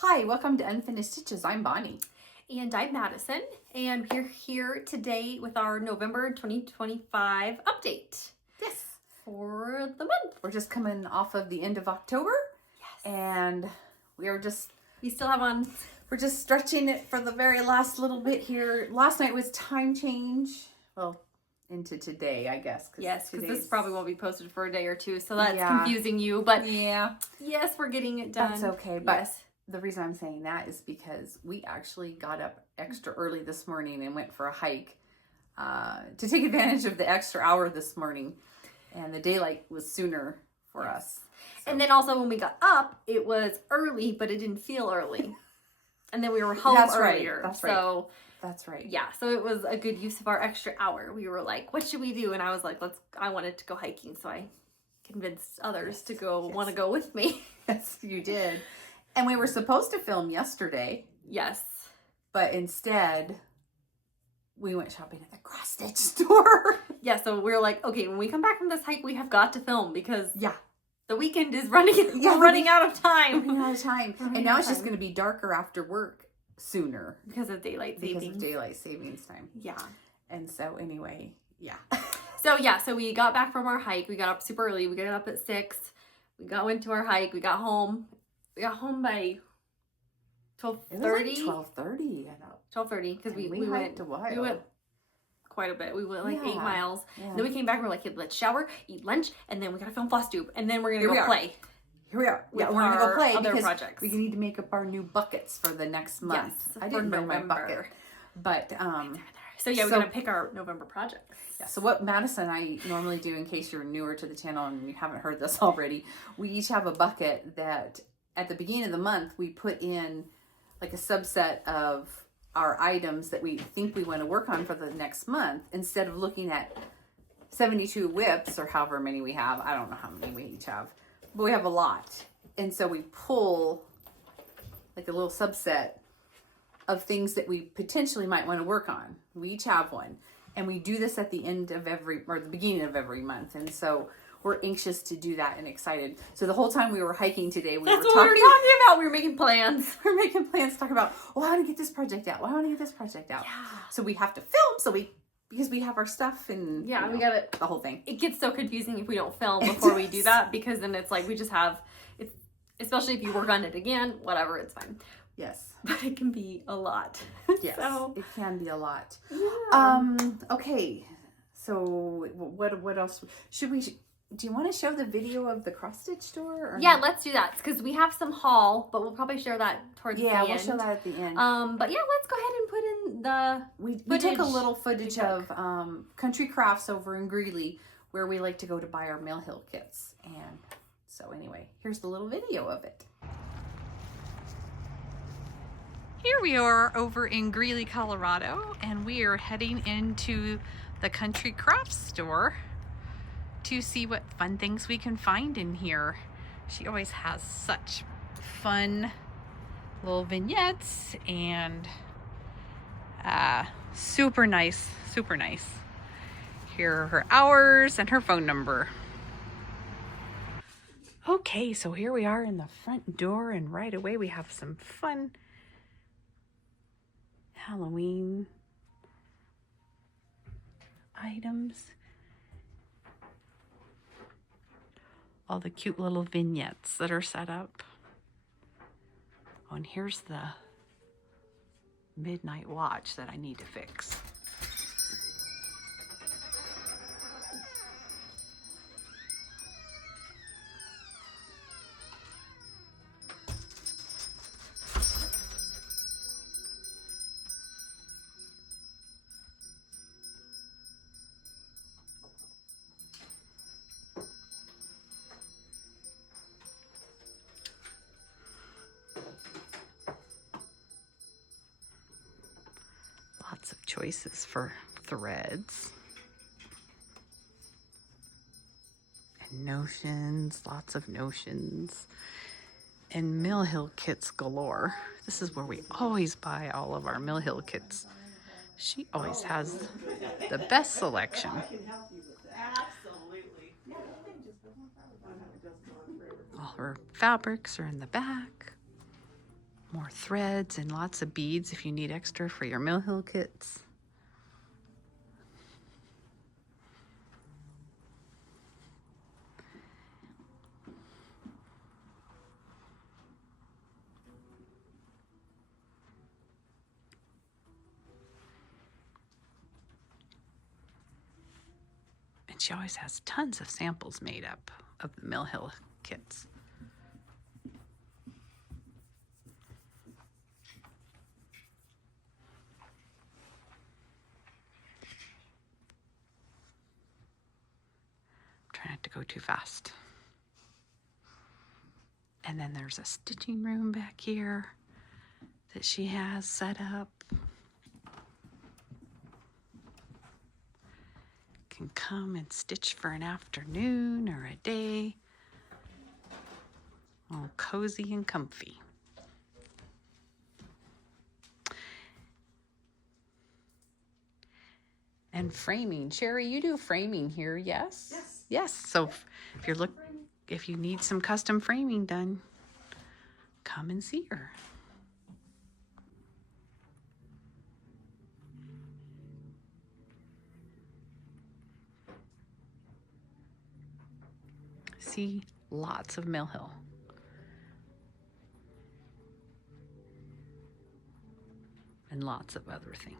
Hi, welcome to Unfinished Stitches. I'm Bonnie. And I'm Madison, and we're here today with our November 2025 update. Yes. For the month. We're just coming off of the end of October. Yes. And we still have on. We're just stretching it for the very last little bit here. Last night was time change. Well, into today, I guess. Yes, because this probably won't be posted for a day or two, so that's confusing you. But yeah, yes, we're getting it done. That's okay. But the reason I'm saying that is because we actually got up extra early this morning and went for a hike to take advantage of the extra hour this morning. And the daylight was sooner for us. So. And then also when we got up, it was early, but it didn't feel early. And then we were home earlier. That's right. That's right. Yeah, so it was a good use of our extra hour. We were like, what should we do? And I was like, I wanted to go hiking, so I convinced others to go want to go with me. Yes, you did. And we were supposed to film yesterday. Yes. But instead, we went shopping at the cross-stitch store. Yeah, so we were like, okay, when we come back from this hike, we have got to film because the weekend is running out of time. Running out of time. And now it's just going to be darker after work sooner. Because of daylight savings. Because of daylight savings time. Yeah. And so anyway, So we got back from our hike. We got up super early. We got up at 6. We went to our hike. We got home. We got home by 12:30. It was like 12:30. 12:30 because we went a while. We went quite a bit. We went like 8 miles. Yeah. And then we came back. We're like, hey, let's shower, eat lunch, and then we gotta film Flosstube, and then we're gonna go play. Here we are. Yeah, we're gonna go play other because projects. we need to make up our new buckets for the next month. Yes, I didn't bring my bucket, but So we're gonna pick our November projects. Yeah. So what Madison and I normally do, in case you're newer to the channel and you haven't heard this already, we each have a bucket that at the beginning of the month we put in like a subset of our items that we think we want to work on for the next month, instead of looking at 72 whips or however many we have. I don't know how many we each have, but we have a lot. And so we pull like a little subset of things that we potentially might want to work on. We each have one. And we do this at the end of the beginning of every month. And so we're anxious to do that and excited. So the whole time we were hiking today, we were talking about. We were making plans. We're making plans to talk about, I want to get this project out. I want to get this project out. Yeah. So we have to film. Because we have our stuff and we got it. The whole thing. It gets so confusing if we don't film before we do that, because then it's like we just have it, especially if you work on it again, whatever, it's fine. Yes. But it can be a lot. Yes. It can be a lot. Yeah. Okay. So what else do you want to show the video of the cross stitch store? Or let's do that, because we have some haul, but we'll probably share that towards the end. Yeah, we'll show that at the end. But yeah, let's go ahead and put in the we took a little footage of Country Crafts over in Greeley, where we like to go to buy our Mill Hill kits. And so anyway, here's the little video of it. Here we are over in Greeley, Colorado, and we are heading into the Country Crafts store to see what fun things we can find in here. She always has such fun little vignettes and super nice. Here are her hours and her phone number. Okay, so here we are in the front door, and right away we have some fun Halloween items. All the cute little vignettes that are set up. Oh, and here's the midnight watch that I need to fix. Lots of choices for threads and notions, lots of notions, and Mill Hill kits galore. This is where we always buy all of our Mill Hill kits. She always has the best selection. All her fabrics are in the back. more threads and lots of beads if you need extra for your mill hill kits. And she always has tons of samples made up of the mill hill kits. Try not to go too fast. And then there's a stitching room back here that she has set up. Can come and stitch for an afternoon or a day. All cozy and comfy. And framing. Sherry, you do framing here, yes? Yes. Yes. So if you need some custom framing done, come and see her. See lots of mill hill. And lots of other things.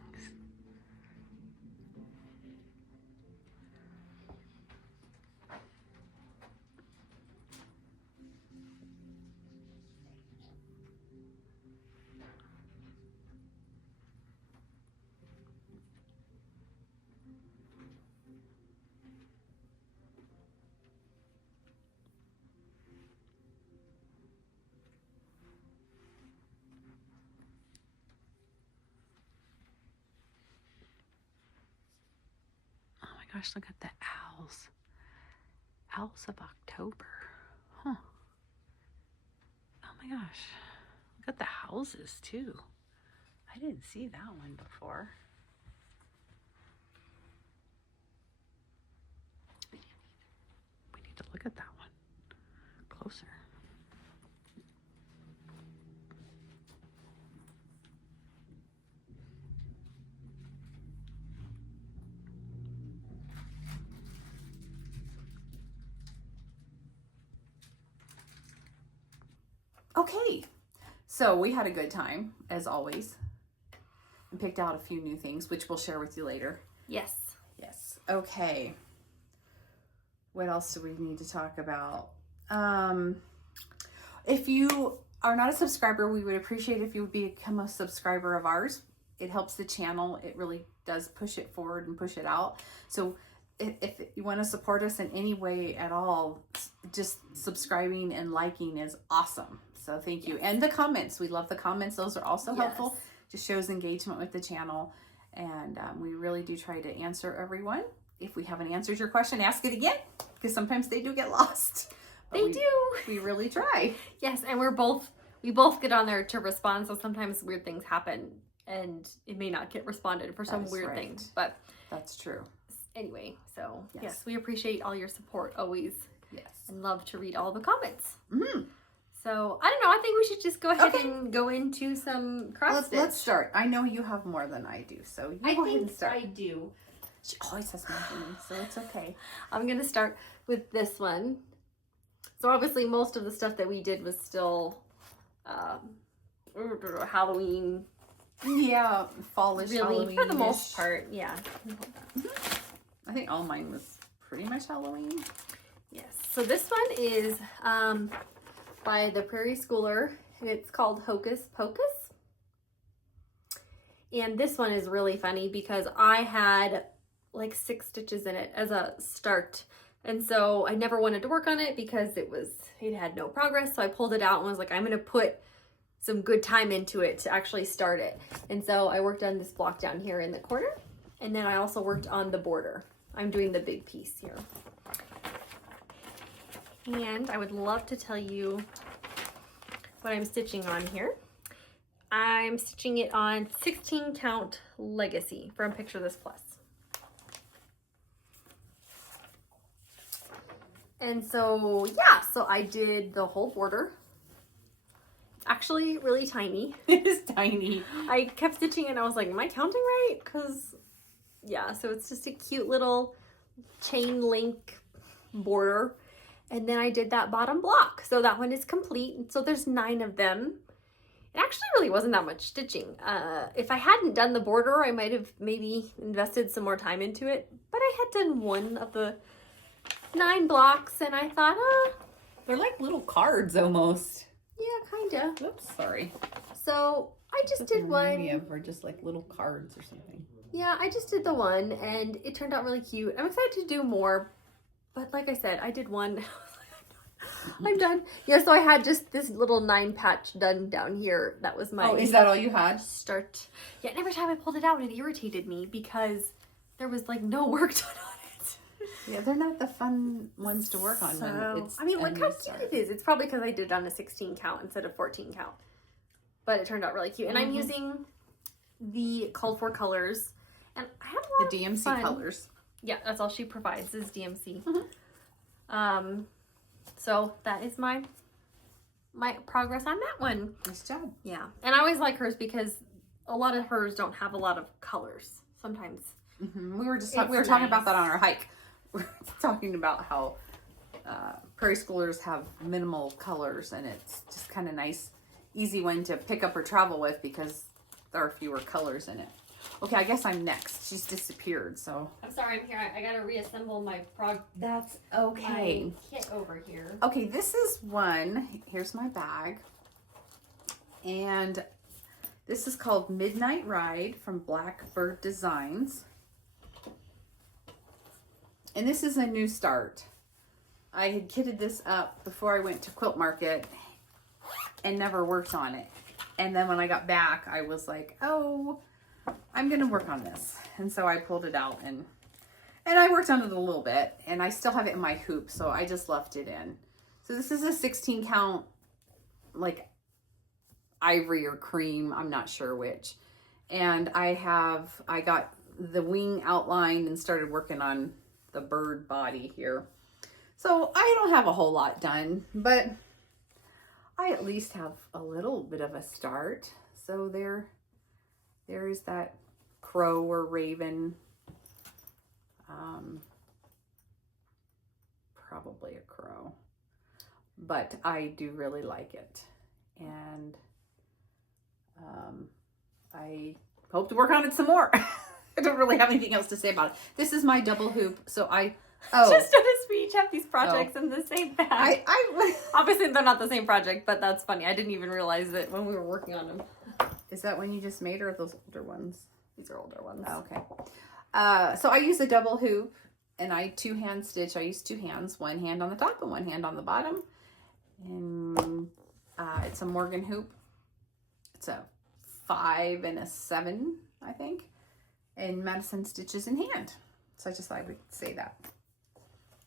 Oh my gosh, look at the owls. Owls of October. Huh. Oh my gosh. Look at the houses too. I didn't see that one before. We need to look at that one closer. Okay, so we had a good time, as always, and picked out a few new things, which we'll share with you later. Yes. Yes. Okay. What else do we need to talk about? If you are not a subscriber, we would appreciate if you would become a subscriber of ours. It helps the channel. It really does push it forward and push it out. So if you want to support us in any way at all, just subscribing and liking is awesome. So thank you. Yes. And the comments. We love the comments. Those are also Yes. helpful. Just shows engagement with the channel. And we really do try to answer everyone. If we haven't answered your question, ask it again. Because sometimes they do get lost. But They do. We really try. Yes, and we both get on there to respond, so sometimes weird things happen and it may not get responded for some weird thing. But that's true. Anyway, so Yes. yes, we appreciate all your support always. Yes. And love to read all the comments. Mm-hmm. So I don't know, I think we should just go ahead Okay. and go into some cross stitch. Let's start. I know you have more than I do, so you go ahead and start. I do. She always has more than me, so it's okay. I'm gonna start with this one. So obviously most of the stuff that we did was still Halloween. Yeah, fallish, Really, Halloween-ish. for the most part, yeah. I think all mine was pretty much Halloween. Yes. So this one is by the Prairie Schooler, and it's called Hocus Pocus. And this one is really funny because I had like 6 stitches in it as a start. And so I never wanted to work on it because it had no progress. So I pulled it out and was like, I'm going to put some good time into it to actually start it. And so I worked on this block down here in the corner. And then I also worked on the border. I'm doing the big piece here. And I would love to tell you what I'm stitching on here. I'm stitching it on 16 count Legacy from Picture This Plus. And so, yeah, so I did the whole border. actually really tiny. It is tiny. I kept stitching and I was like, am I counting right? Because, yeah, so it's just a cute little chain link border. And then I did that bottom block. So that one is complete. So there's 9 of them. It actually really wasn't that much stitching. If I hadn't done the border, I might have maybe invested some more time into it. But I had done 1 of the 9 blocks and I thought, They're like little cards almost. yeah, kind of. Oops, sorry. So I just did one. Or just like little cards or something. Yeah, I just did the one and it turned out really cute. I'm excited to do more, but like I said, I did one. I'm done. Yeah, so I had just this little 9 patch done down here. That was my... Oh, is that all you had? Start. Yeah, and every time I pulled it out, it irritated me because there was like no work done on it. Yeah, they're not the fun ones to work on. So, I mean, look how cute it is. It's probably because I did it on a 16 count instead of 14 count. But it turned out really cute. And I'm using the called for colors. And I have a lot the DMC of fun. colors. Yeah, that's all she provides is DMC. So that is my progress on that one. Nice job. Yeah. And I always like hers because a lot of hers don't have a lot of colors sometimes. We were just talking about that on our hike. We're talking about how prairie schoolers have minimal colors, and it's just kind of nice, easy one to pick up or travel with because there are fewer colors in it. Okay, I guess I'm next. She's disappeared, so. I'm sorry, I'm here. I gotta reassemble my That's okay. my kit over here. Okay, this is one. Here's my bag. And this is called Midnight Ride from Blackbird Designs. And this is a new start. I had kitted this up before I went to Quilt Market and never worked on it. And then when I got back, I was like, oh, I'm gonna work on this. And so I pulled it out and I worked on it a little bit, and I still have it in my hoop, so I just left it in. So this is a 16 count, like ivory or cream, I'm not sure which. And I got the wing outlined and started working on the bird body here. So I don't have a whole lot done, but I at least have a little bit of a start. So there is that crow or raven. Probably a crow, but I do really like it, and I hope to work on it some more. I don't really have anything else to say about it. This is my double hoop, so Just noticed we each have these projects in the same bag. I Obviously they're not the same project, but that's funny. I didn't even realize it when we were working on them. Is that when you just made, or those older ones? These are older ones. Oh, okay. So I use a double hoop, and I 2-hand stitch. I use 2 hands, 1 hand on the top and 1 hand on the bottom. And it's a Morgan hoop. It's a 5 and a 7, I think. And Madison stitches in hand. So I just thought I would say that.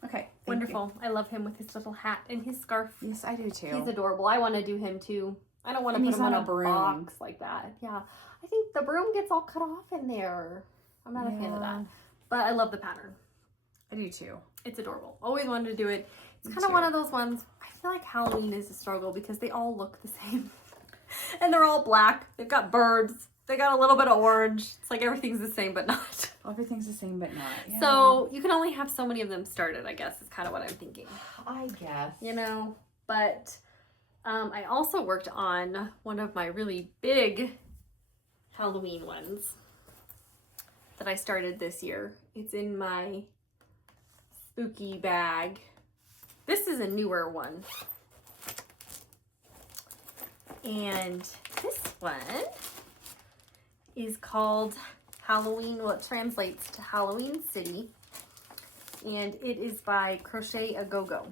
Okay. Wonderful. I love him with his little hat and his scarf. Yes, I do too. He's adorable. I want to do him too. I don't want to put him on a box like that. Yeah. I think the broom gets all cut off in there. I'm not a fan of that. But I love the pattern. I do too. It's adorable. Always wanted to do it. It's kind of one of those ones, I feel like Halloween is a struggle because they all look the same. And they're all black. They've got birds. They got a little bit of orange. It's like everything's the same but not. Everything's the same but not. Yeah. So you can only have so many of them started, I guess, is kind of what I'm thinking. I guess. You know, but I also worked on one of my really big Halloween ones that I started this year. It's in my spooky bag. This is a newer one. And this one is called Halloween, well, it translates to Halloween City. And it is by Crochet A Go-Go.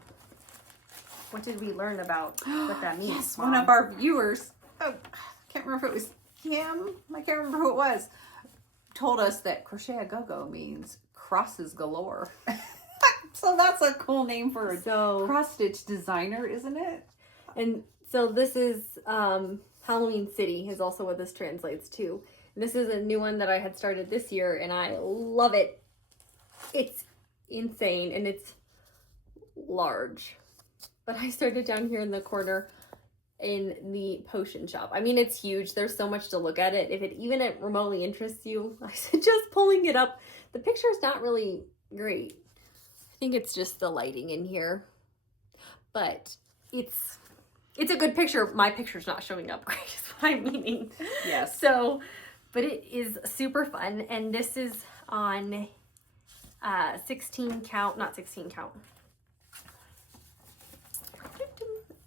What did we learn about what that means? Yes, Mom? one of our viewers, I can't remember if it was Kim, I can't remember who it was, told us that Crochet A Go-Go means crosses galore. So that's a cool name for a cross-stitch designer, isn't it? And so this is Halloween City is also what this translates to. And this is a new one that I had started this year, and I love it. It's insane, and it's large. But I started down here in the corner, in the potion shop. I mean, it's huge. There's so much to look at it. If it remotely interests you, I suggest pulling it up. The picture is not really great. I think it's just the lighting in here, but it's a good picture. My picture's not showing up great is what I'm meaning. Yes. So, but it is super fun, and this is on 16 count, not 16 count.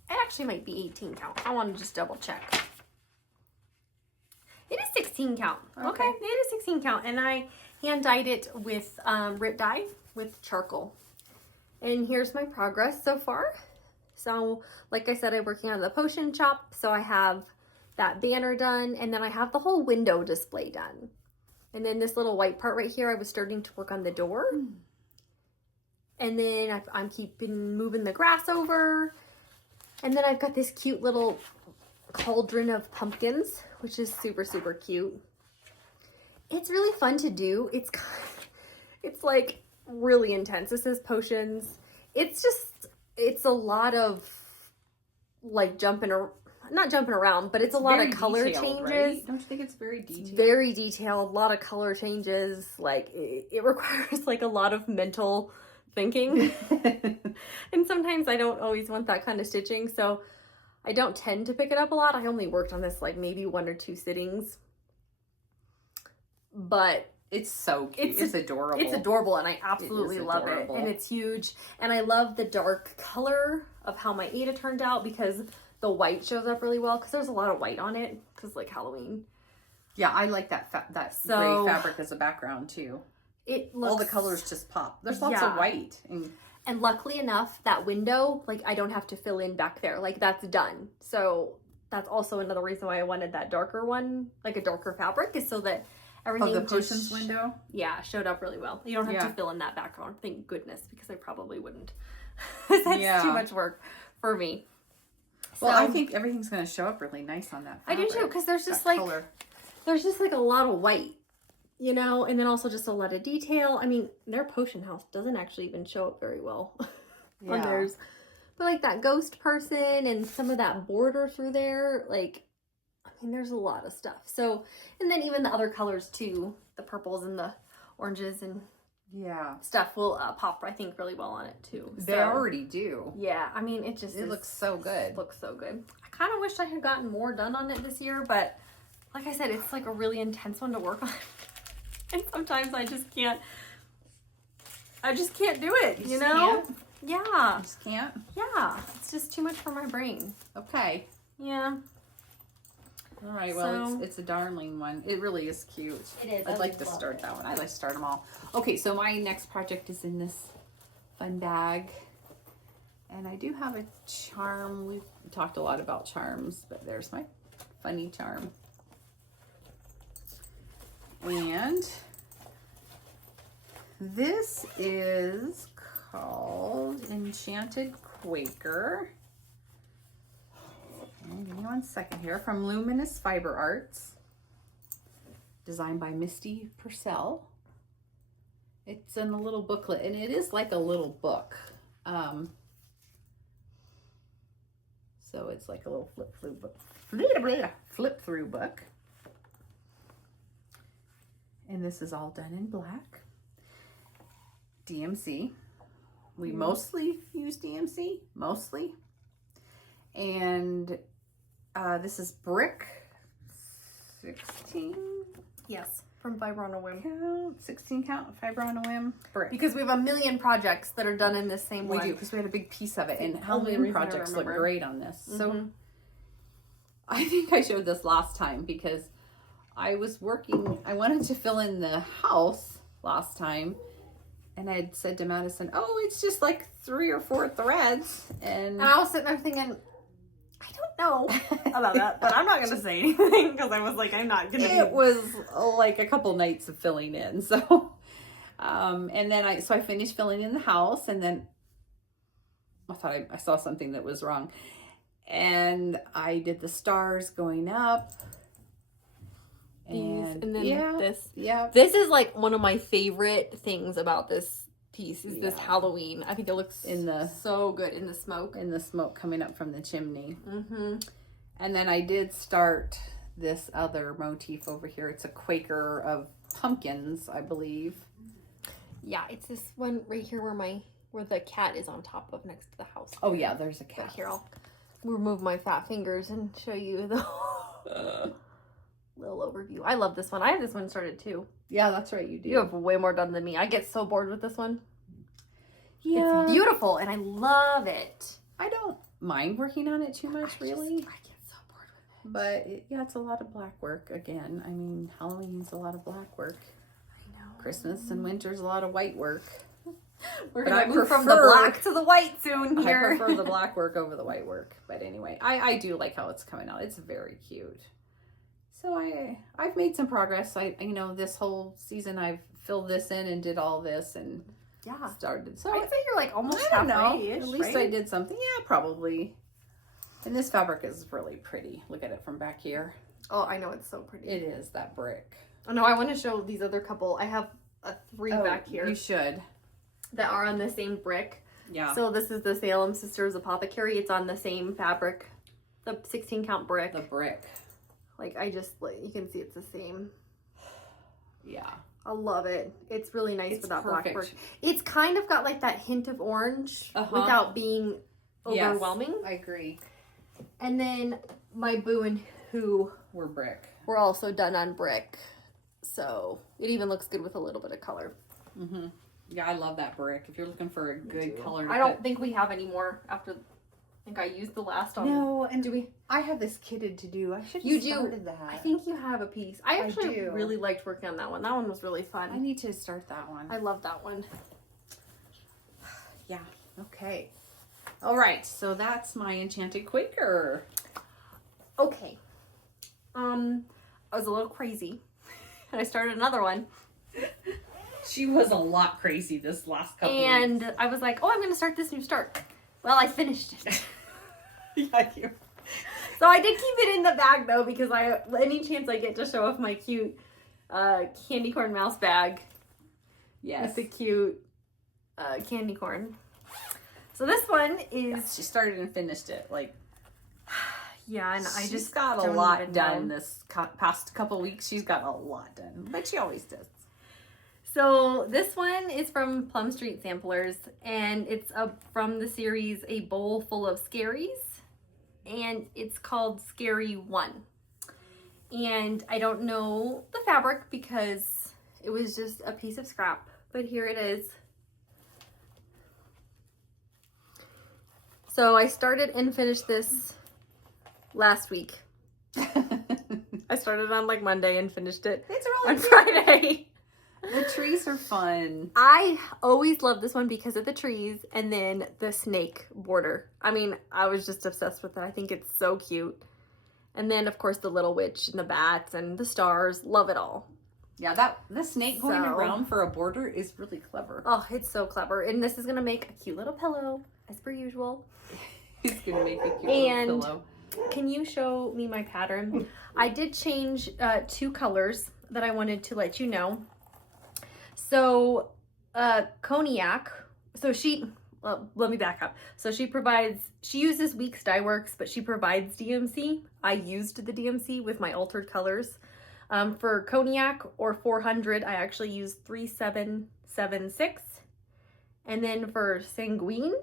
It actually might be 18 count. I want to just double check. It is 16 count. Okay, it is 16 count, and I hand dyed it with Rit dye with charcoal. And here's my progress so far. So, like I said, I'm working on the potion shop, so I have that banner done, and then I have the whole window display done. And then this little white part right here, I was starting to work on the door. And then I'm keeping moving the grass over. And then I've got this cute little cauldron of pumpkins, which is super, super cute. It's really fun to do. It's like really intense. This is potions. It's a lot of like not jumping around, but it's a lot of color changes. Right? Don't you think it's very detailed? It's very detailed, a lot of color changes. Like it requires like a lot of mental thinking. And sometimes I don't always want that kind of stitching, so I don't tend to pick it up a lot. I only worked on this like maybe 1 or 2 sittings, but it's so cute. It's adorable. It's adorable, and I absolutely love it. And it's huge, and I love the dark color of how my Ada turned out, because the white shows up really well, because there's a lot of white on it, because like Halloween. Yeah, I like that gray fabric as a background too. It looks, all the colors just pop. There's lots of white. And luckily enough, that window, like I don't have to fill in back there. Like that's done. So that's also another reason why I wanted that darker one, like a darker fabric, is so that everything the potions window? Yeah, showed up really well. You don't have to fill in that background. Thank goodness, because I probably wouldn't. That's too much work for me. Well, I think everything's going to show up really nice on that fabric. I do too, because there's just like color. There's just like a lot of white, you know, and then also just a lot of detail. I mean, their potion house doesn't actually even show up very well on theirs. But like that ghost person and some of that border through there, like, I mean, there's a lot of stuff. So, and then even the other colors too, the purples and the oranges and stuff will pop, I think, really well on it too. They already do. Yeah, I mean, it looks so good. Looks so good. I kind of wish I had gotten more done on it this year, but like I said, it's like a really intense one to work on. And sometimes I just can't do it, you know? Can't? Yeah. You just can't? Yeah. It's just too much for my brain. Okay. Yeah. All right, well, it's a darling one. It really is cute. It is. I'd like to start that one. I'd like to start them all. Okay, so my next project is in this fun bag. And I do have a charm. We've talked a lot about charms, but there's my funny charm. And this is called Enchanted Quaker. Give me 1 second here. From Luminous Fiber Arts. Designed by Misty Purcell. It's in a little booklet, and it is like a little book. So it's like a little flip through book. And this is all done in black. DMC. We mostly use DMC, mostly. And this is brick 16. Yes, from Fiber on a Whim. Count, 16 count, Fiber on a Whim, brick. Because we have a million projects that are done in this same way. We do, because we had a big piece of it, and Halloween projects look great on this. So I think I showed this last time because I was working, I wanted to fill in the house last time, and I had said to Madison, oh, it's just like 3 or 4 threads. And I was sitting there thinking, I don't know about that, but I'm not going to say anything because I was like, I'm not going to. It was like a couple nights of filling in. So, and then I finished filling in the house, and then I thought I saw something that was wrong. And I did the stars going up. And then this. Yeah. This is like one of my favorite things about this piece is this Halloween. I think it looks so good in the smoke. In the smoke coming up from the chimney. And then I did start this other motif over here. It's a Quaker of pumpkins, I believe. Yeah, it's this one right here where the cat is on top of next to the house. Oh yeah, there's a cat. But here, I'll remove my fat fingers and show you the little overview. I love this one. I have this one started too. Yeah, that's right, you do. You have way more done than me. I get so bored with this one. Yeah. It's beautiful and I love it. I don't mind working on it too much, really. I get so bored with it. But yeah, it's a lot of black work again. I mean, Halloween's a lot of black work. I know. Christmas and winter's a lot of white work. We're But gonna I move from the prefer- black to the white soon here. I prefer the black work over the white work. But anyway, I do like how it's coming out. It's very cute. So I've made some progress. This whole season I've filled this in and did all this and Yeah. started. So I'd say you're like almost I don't know. halfway-ish, At least right? I did something. Yeah, probably. And this fabric is really pretty. Look at it from back here. Oh, I know, it's so pretty. It is that brick. Oh no, I want to show these other couple. I have three back here You should. that are on the same brick. Yeah. So this is the Salem Sisters Apothecary. It's on the same fabric, the 16 count brick. The brick. Like you can see it's the same. Yeah. I love it. It's really nice It's with that perfect. black brick. It's kind of got like that hint of orange Uh-huh. without being Yes, overwhelming. I agree. And then my Boo and Who We're brick. were also done on brick. So it even looks good with a little bit of color. Mm-hmm. Yeah, I love that brick. If you're looking for a good color to I don't think we have any more after. I think I used the last one. No, and Do we? I have this kitted to do. I should have You do. started that. I think you have a piece. I actually do. really liked working on that one. That one was really I fun. need to start that one. I love that one. Yeah. Okay. All right. So that's my Enchanted Quaker. Okay. I was a little crazy. And I started another one. She was a lot crazy this last couple And weeks. I was like, oh, I'm going to start this new start. Well, I finished it. Yeah, you. So I did keep it in the bag though, because any chance I get to show off my cute candy corn mouse bag Yes. with the cute candy corn. So this one is She started and finished it. Like, yeah, and I she's just got a don't lot even done know. this past couple weeks. She's got a lot done, but she always does. So this one is from Plum Street Samplers, and it's from the series A Bowl Full of Scaries, and it's called Scary 1. And I don't know the fabric because it was just a piece of scrap, but here it is. So I started and finished this last week. I started on like Monday and finished it It's on really Friday. The trees are fun. I always love this one because of the trees and then the snake border. I mean, I was just obsessed with it. I think it's so cute. And then, of course, the little witch and the bats and the stars. Love it all. Yeah, the snake going So- around for a border is really clever. Oh, it's so clever. And this is going to make a cute little pillow, as per usual. He's gonna make a cute And- little pillow. Can you show me my pattern? I did change 2 colors that I wanted to let you know. So, Cognac, so let me back up. So she uses Weeks Dye Works, but she provides DMC. I used the DMC with my altered colors. For Cognac or 400, I actually used 3776. And then for Sanguine,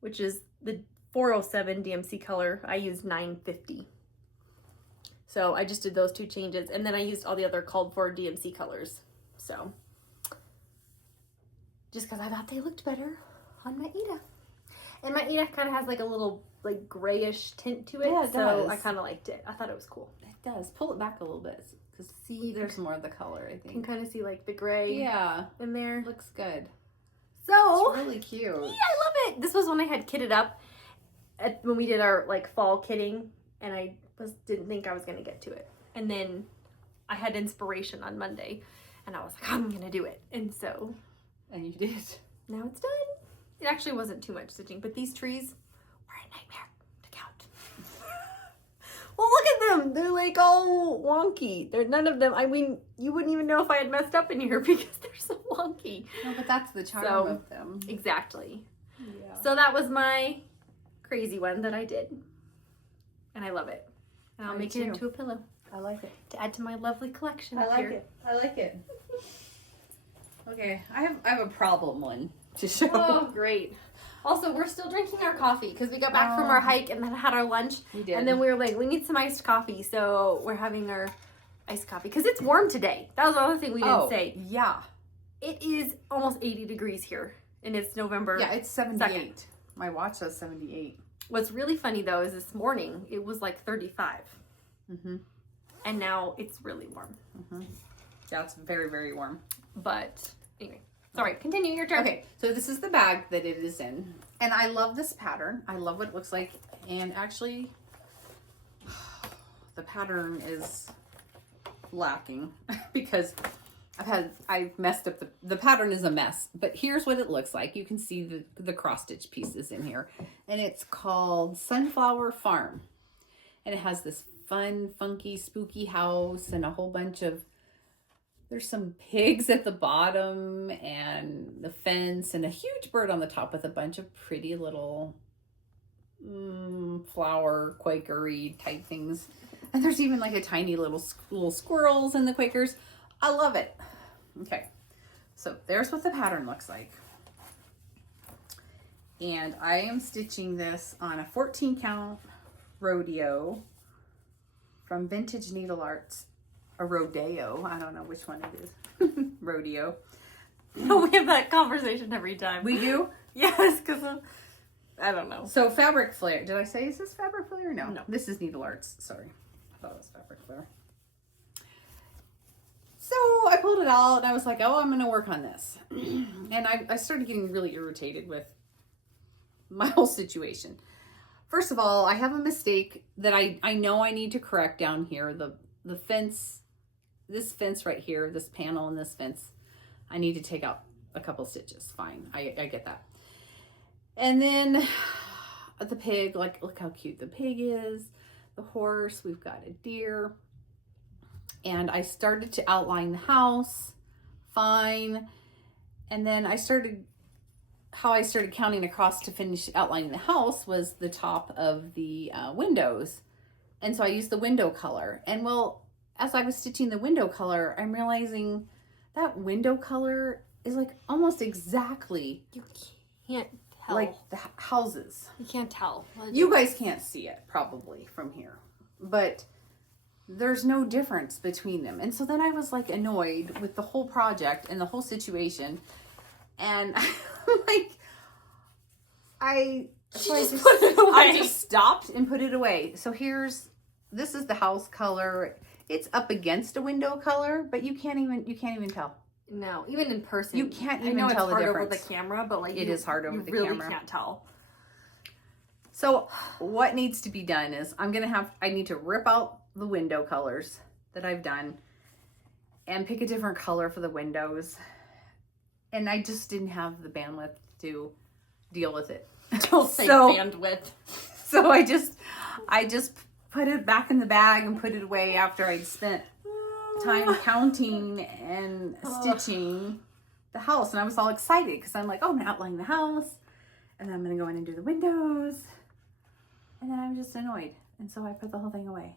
which is the 407 DMC color, I used 950. So I just did those 2 changes, and then I used all the other called for DMC colors. So just because I thought they looked better on my Ida. And my Ida kind of has like a little like grayish tint to it. Yeah, it so does. I kind of liked it. I thought it was cool. It does. Pull it back a little bit because See, there's more of the color, I you can think. kind of see like the gray Yeah, in there. looks good. So It's really cute. yeah, I love it. This was when I had kitted up when we did our like fall kitting, and I didn't think I was gonna get to it. And then I had inspiration on Monday, and I was like, I'm gonna do it. And so And you did. now it's done. It actually wasn't too much stitching, but these trees were a nightmare to count. Well, look at them. They're like all wonky. They're none of them. I mean, you wouldn't even know if I had messed up in here because they're so wonky. No, but that's the charm So- of them. Exactly. Yeah. So that was my crazy one that I did. And I love it. And I'll I make do it too. into a pillow I like it. to add to my lovely collection I up like here. it. I like it. Okay, I have a problem one to show. Oh, great. Also, we're still drinking our coffee because we got back from our hike and then had our lunch. We did. And then we were like, we need some iced coffee. So we're having our iced coffee because it's warm today. That was the other thing we didn't say. Yeah. It is almost 80 degrees here and it's November. Yeah, it's 78. 2nd. My watch says 78. What's really funny though is this morning it was like 35. Mm-hmm. And now it's really warm. Mm-hmm. Yeah, it's very, very warm. But anyway, sorry, continue your turn. Okay, so this is the bag that it is in. And I love this pattern. I love what it looks like. And actually, the pattern is lacking because I've messed up the pattern is a mess. But here's what it looks like. You can see the cross stitch pieces in here. And it's called Sunflower Farm. And it has this fun, funky, spooky house and a whole bunch of, there's some pigs at the bottom and the fence and a huge bird on the top with a bunch of pretty little flower Quakery type things. And there's even like a tiny little squirrels in the Quakers. I love it. Okay, so there's what the pattern looks like. And I am stitching this on a 14 count rodeo from Vintage Needle Arts. A rodeo. I don't know which one it is. Rodeo. We have that conversation every time. We do? Yes, because I don't know. So Fabric Flare. Did I say, is this Fabric Flare? No. No. This is Needle Arts. Sorry. I thought it was Fabric Flare. So I pulled it out and I was like, oh, I'm going to work on this. And I started getting really irritated with my whole situation. First of all, I have a mistake that I know I need to correct down here. The fence, this fence right here, this panel and this fence, I need to take out a couple stitches. Fine. I get that. And then the pig, like, look how cute the pig is. The horse, we've got a deer. And I started to outline the house. Fine. And then I started counting across to finish outlining the house was the top of the windows. And so I used the window color. And well, as I was stitching the window color, I'm realizing that window color is like almost exactly You can't tell. like the houses. You can't tell. You guys can't see it probably from here, but there's no difference between them. And so then I was like annoyed with the whole project and the whole situation. And like, I just stopped and put it away. So this is the house color. It's up against a window color, but you can't even tell. No, even in person, You can't I even know tell it's the hard difference. over the camera, but like It is hard over the camera. You really can't tell. So what needs to be done is I need to rip out the window colors that I've done and pick a different color for the windows. And I just didn't have the bandwidth to deal with it. Don't say So- bandwidth. So I just put it back in the bag and put it away after I'd spent time counting and stitching the house. And I was all excited because I'm like, oh, I'm gonna outline the house and then I'm gonna go in and do the windows. And then I was just annoyed. And so I put the whole thing away.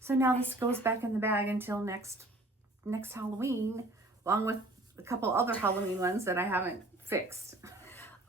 So now this goes back in the bag until next Halloween, along with a couple other Halloween ones that I haven't fixed.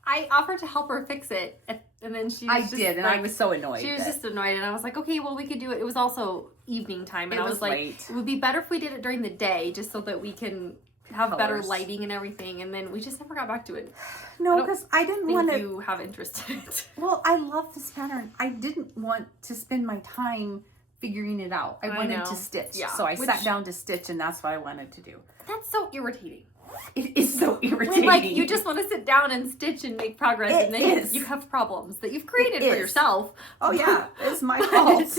I offered to help her fix it, and then she was I was so annoyed. She was just annoyed, and I was like, okay, well, we could do it. It was also evening time, and It I was was like, late. it would be better if we did it during the day, just so that we can have better Colors. lighting and everything. And then we just never got back to it. No, because I didn't I want think to. you have interest in it. Well, I love this pattern. I didn't want to spend my time figuring it out. I wanted know. to stitch. Yeah. So I Which- sat down to stitch, and that's what I wanted to do. That's so irritating. It is so irritating. Like, you just want to sit down and stitch and make progress, It and then is. you have problems that you've created It for is. yourself. Oh, yeah. It's my fault.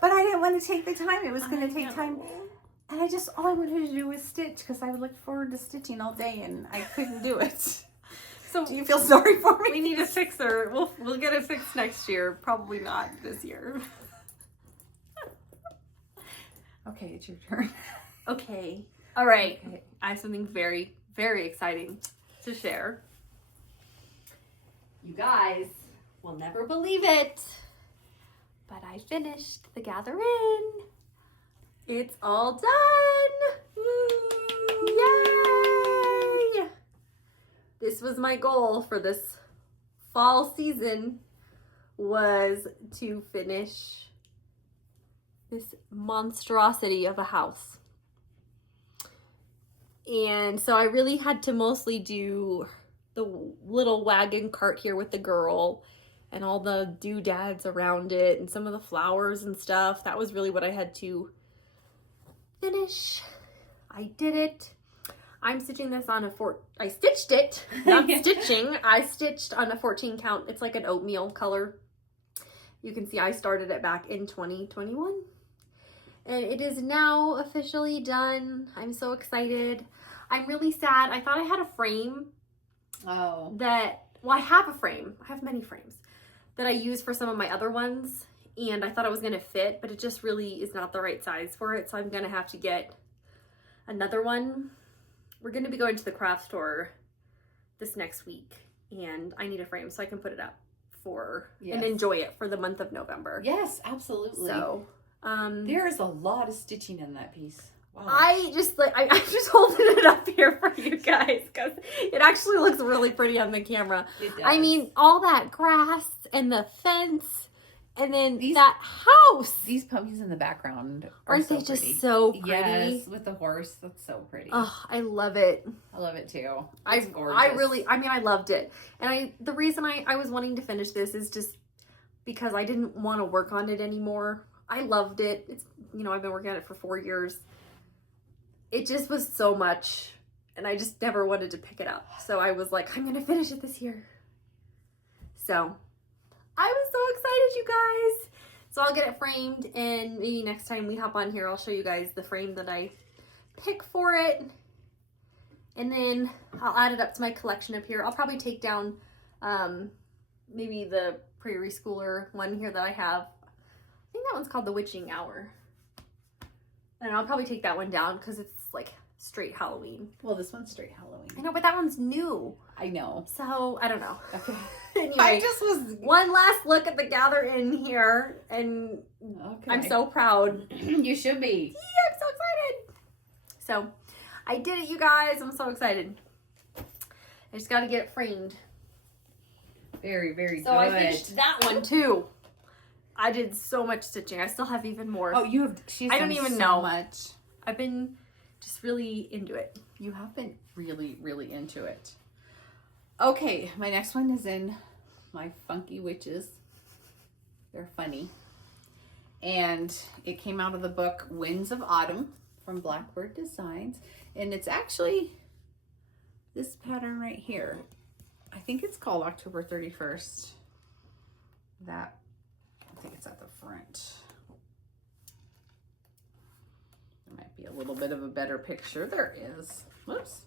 But I didn't want to take the time. It was going to take time. And all I wanted to do was stitch because I would look forward to stitching all day, and I couldn't do it. So Do you feel sorry for me? we need a fixer. We'll get it fixed next year. Probably not this year. Okay, it's your turn. Okay. All right. Okay. I have something very, very exciting to share. You guys will never believe it, but I finished the gather in. It's all done. Yay! This was my goal for this fall season, was to finish this monstrosity of a house. And so I really had to mostly do the little wagon cart here with the girl and all the doodads around it and some of the flowers and stuff. That was really what I had to finish. I did it. I'm stitching this on I stitched it, not stitching. I stitched on a 14 count. It's like an oatmeal color. You can see I started it back in 2021. And it is now officially done. I'm so excited. I'm really sad. I thought I had a frame. Oh. Well, I have a frame. I have many frames that I use for some of my other ones. And I thought it was going to fit, but it just really is not the right size for it. So I'm going to have to get another one. We're going to be going to the craft store this next week. And I need a frame so I can put it up and enjoy it for the month of November. Yes, absolutely. So, there is a lot of stitching in that piece. Wow. I'm just holding it up here for you guys because it actually looks really pretty on the camera. It does. I mean, all that grass and the fence and then that house. These puppies in the background are Aren't so they just pretty. so pretty? Yes, with the horse. That's so pretty. Oh, I love it. I love it too. It's gorgeous. I loved it. And the reason I was wanting to finish this is just because I didn't want to work on it anymore. I loved it. It's, I've been working on it for 4 years. It just was so much and I just never wanted to pick it up. So I was like, I'm going to finish it this year. So I was so excited, you guys. So I'll get it framed and maybe next time we hop on here, I'll show you guys the frame that I pick for it. And then I'll add it up to my collection up here. I'll probably take down maybe the Prairie Schooler one here that I have. I think that one's called the Witching Hour. And I'll probably take that one down because it's like straight Halloween. Well, this one's straight Halloween. I know, but that one's new. I know. So, I don't know. Okay. Anyway, I just was... One last look at the gather in here, and I'm so proud. You should be. Yeah, I'm so excited. So, I did it, you guys. I'm so excited. I just got to get it framed. Very, very good. So, I finished that one, too. I did so much stitching. I still have even more. Oh, you have... I don't even know much. I've been just really into it. You have been really, really into it. Okay, my next one is in my Funky Witches. They're funny. And it came out of the book Winds of Autumn from Blackbird Designs. And it's actually this pattern right here. I think it's called October 31st. I think it's at the front. There might be a little bit of a better picture. There is. Whoops.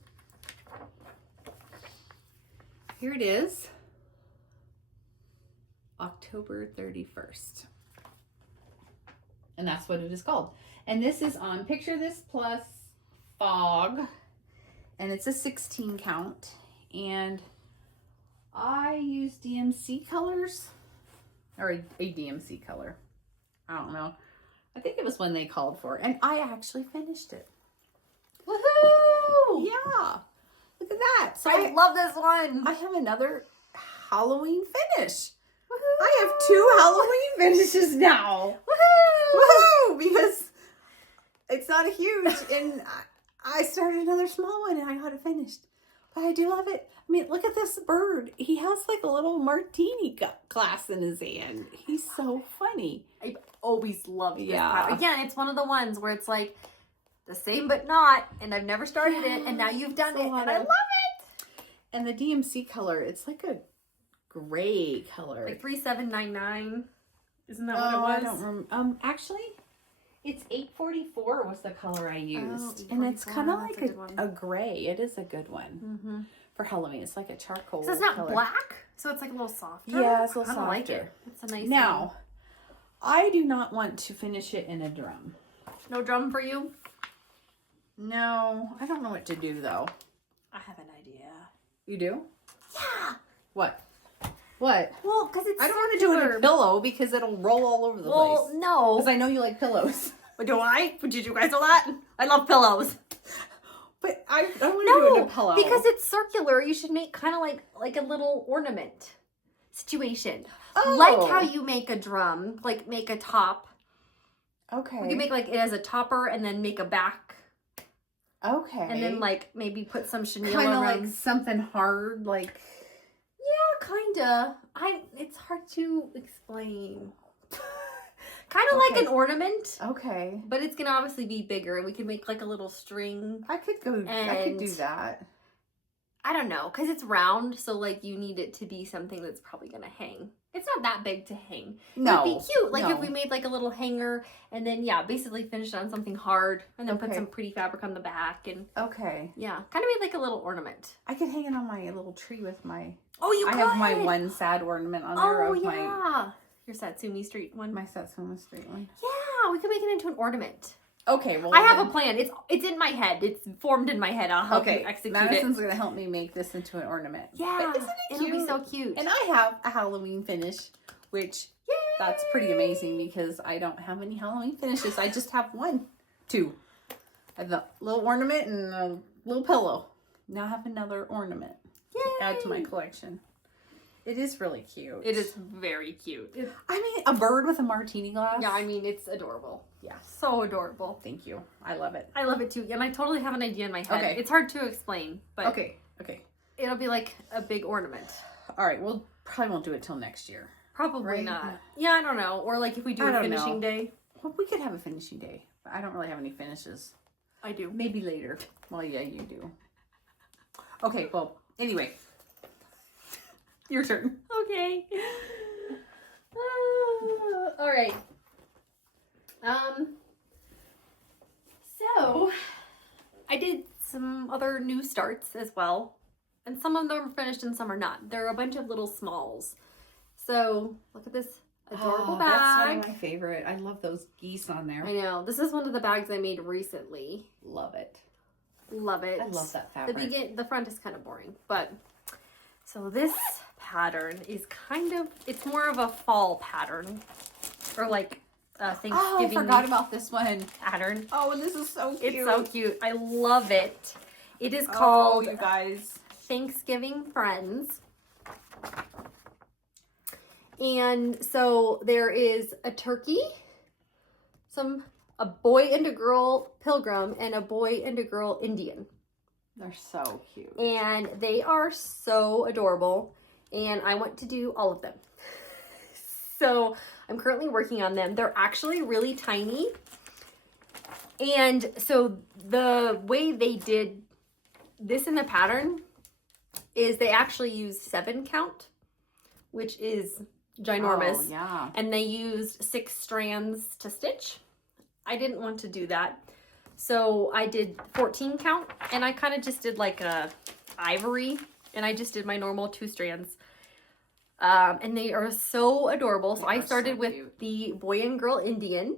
Here it is. October 31st. And that's what it is called. And this is on Picture This Plus Fog. And it's a 16 count. And I use DMC colors. Or a DMC color. I don't know. I think it was one they called for. And I actually finished it. Woohoo! Yeah. Look at that. So I love this one. I have another Halloween finish. Woohoo! I have 2 Halloween finishes now. Woohoo! Woohoo! Because it's not a huge, and I started another small one and I got it finished. But I do love it. I mean, look at this bird. He has like a little martini glass in his hand. He's so funny. I always loved this Yeah. pattern. Again, it's one of the ones where it's like the same but not, and I've never started it, and now you've done it, and I love it. And the DMC color, it's like a gray color. Like 3799. Isn't that what it Oh, was? I don't remember. Actually, it's 844 was the color I used. And it's 844, kind of that's like a good a gray. It is a good one for Halloween. It's like a charcoal So it's not color. black? So it's like a little softer? Yeah, it's a little I like softer. it. It's a nice Now, one. I do not want to finish it in a drum. No drum for you? No, I don't know what to do though. I have an idea. You do? Yeah! What? What? Well, because it's I don't want to do it in a pillow because it'll roll all over the place. Well, no. Because I know you like pillows. But do I? But did you guys know that? I love pillows. But I don't want to do it in a pillow. Because it's circular. You should make kind of like a little ornament situation. Oh. Like how you make a drum. Like make a top. Okay. You can make like it as a topper and then make a back. Okay. And then like maybe put some chenille kind of around. like something hard, like. Yeah, kinda. It's hard to explain. Kind of like an ornament. Okay. But it's gonna obviously be bigger, and we could make like a little string. I could do that. I don't know, because it's round, so like you need it to be something that's probably gonna hang. It's not that big to hang. No. It'd be cute. Like if we made like a little hanger and then basically finished on something hard and then put some pretty fabric on the back and kind of made like a little ornament. I could hang it on my little tree with my. Oh, you could. I have my one sad ornament on there of my. Your Satsumi Street one. My Satsuma Street one. Yeah, we could make it into an ornament. Okay, well I have a plan. It's in my head. It's formed in my head. I'll help you execute Madison's gonna help me make this into an ornament. Yeah, but isn't it cute? It'll be so cute. And I have a Halloween finish, which that's pretty amazing because I don't have any Halloween finishes. I just have two. I have a little ornament and a little pillow. Now I have another ornament to add to my collection. It is really cute. It is very cute. I mean, a bird with a martini glass. Yeah, I mean, it's adorable. Yeah. So adorable. Thank you. I love it. I love it too. And I totally have an idea in my head. Okay. It's hard to explain, but Okay. It'll be like a big ornament. All right. Well, probably won't do it till next year. Probably not. Yeah, I don't know. Or like if we do a finishing day. Well, we could have a finishing day. But I don't really have any finishes. I do. Maybe later. Well, yeah, you do. Okay. Well, anyway. Your turn. Okay. All right. So I did some other new starts as well, and some of them are finished and some are not. There are a bunch of little smalls. So look at this adorable bag. That's one of my favorite. I love those geese on there. I know. This is one of the bags I made recently. Love it. Love it. I love that fabric. The front is kind of boring, but so this pattern is it's more of a fall pattern, or like Thanksgiving. Oh, I forgot about this one. Pattern. Oh, and this is so cute. It's so cute. I love it. It is called you guys. Thanksgiving Friends. And so there is a turkey, a boy and a girl pilgrim, and a boy and a girl Indian. They're so cute. And they are so adorable. And I want to do all of them. So I'm currently working on them. They're actually really tiny. And so the way they did this in the pattern is they actually used 7 count, which is ginormous. Oh, yeah. And they used 6 strands to stitch. I didn't want to do that. So I did 14 count, and I kind of just did like a ivory, and I just did my normal 2 strands. And they are so adorable. So I started with the boy and girl Indian,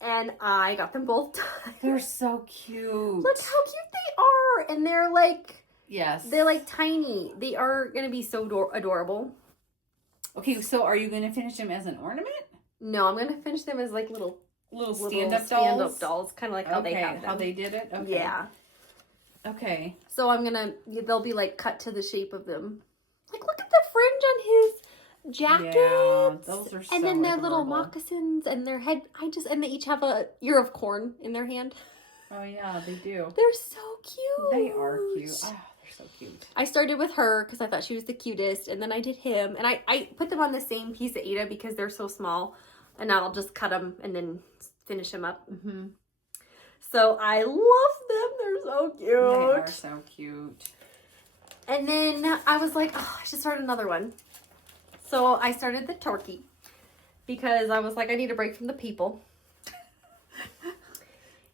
and I got them both done. They're so cute. Look how cute they are. And they're like, they're like tiny. They are going to be so adorable. Okay, so are you going to finish them as an ornament? No, I'm going to finish them as like little stand-up dolls, kind of like how they have them. How they did it? Okay. Yeah. Okay. So they'll be like cut to the shape of them. Like, look at the fringe on his jacket. Yeah, those are so And then their adorable. little moccasins and their head. And they each have a ear of corn in their hand. Oh, yeah, they do. They're so cute. They are cute. Oh, they're so cute. I started with her because I thought she was the cutest. And then I did him. And I put them on the same piece of Ada because they're so small. And I'll just cut them and then finish them up. Mm-hmm. So I love them. They're so cute. They are so cute. And then I was like, oh, I should start another one. So I started the turkey because I was like, I need a break from the people.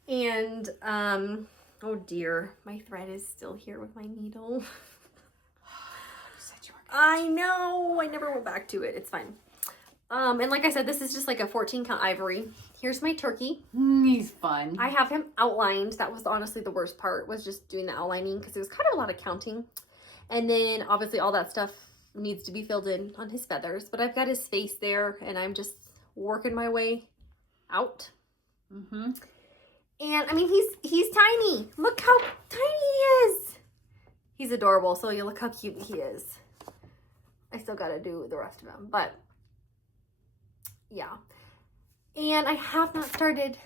And, oh dear, my thread is still here with my needle. You said you weren't I know, I never went back to it. It's fine. And like I said, this is just like a 14 count ivory. Here's my turkey. He's fun. I have him outlined. That was honestly the worst part, was just doing the outlining because it was kind of a lot of counting. And then obviously all that stuff needs to be filled in on his feathers, but I've got his face there and I'm just working my way out. Mm-hmm. And I mean, he's tiny. Look how tiny he is. He's adorable. So you look how cute he is. I still got to do the rest of him, but yeah. And I have not started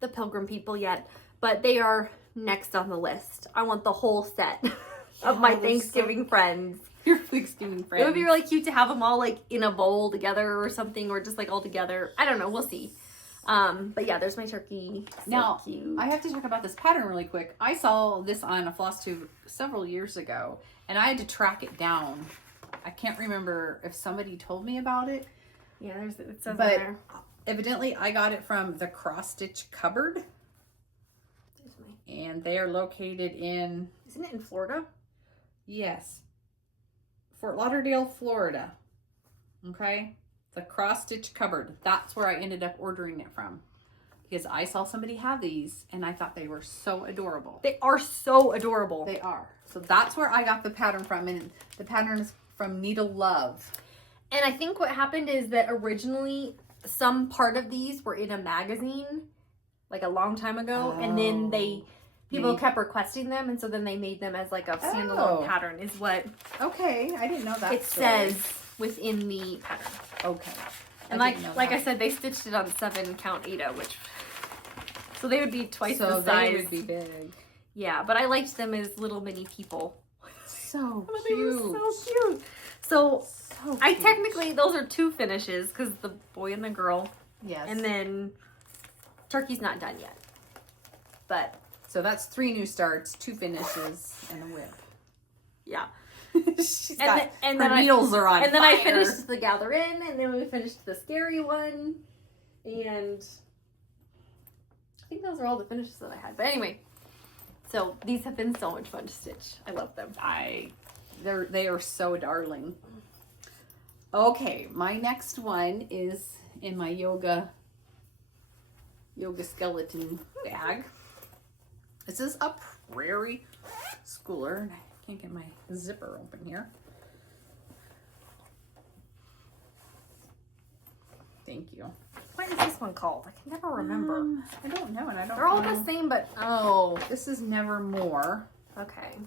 the Pilgrim people yet, but they are next on the list. I want the whole set of my Thanksgiving friends. Your Thanksgiving friends. It would be really cute to have them all like in a bowl together or something, or just like all together. I don't know. We'll see. But yeah, there's my turkey. So now, cute. I have to talk about this pattern really quick. I saw this on a Flosstube several years ago, and I had to track it down. I can't remember if somebody told me about it. Yeah, it says but there. Evidently, I got it from the Cross Stitch Cupboard. And they are located in... Isn't it in Florida? Yes. Fort Lauderdale, Florida. Okay? The Cross Stitch Cupboard. That's where I ended up ordering it from. Because I saw somebody have these and I thought they were so adorable. They are so adorable. They are. So that's where I got the pattern from. And the pattern is from Needle Love. And I think what happened is that originally some part of these were in a magazine like a long time ago. And then people kept requesting them. And so then they made them as like a standalone pattern is what... Okay. I didn't know that. It says within the pattern. Okay. And like I said, they stitched it on 7 count Aida, which so they would be twice the size. So they would be big. Yeah, but I liked them as little mini people. So cute. They were so cute. So I technically those are 2 finishes because the boy and the girl. Yes. And then Turkey's not done yet. But so that's 3 new starts, 2 finishes, and a whip. Yeah. And then needles are on. And then fire. I finished the Gather In, and then we finished the Scary one, and I think those are all the finishes that I had. But anyway, so these have been so much fun to stitch. I love them. They are so darling. Okay, my next one is in my yoga skeleton bag. This is a Prairie Schooler. Can't get my zipper open here. Thank you. What is this one called? I can never remember. I don't know, and I don't. They're all the same, but this is Nevermore. Okay.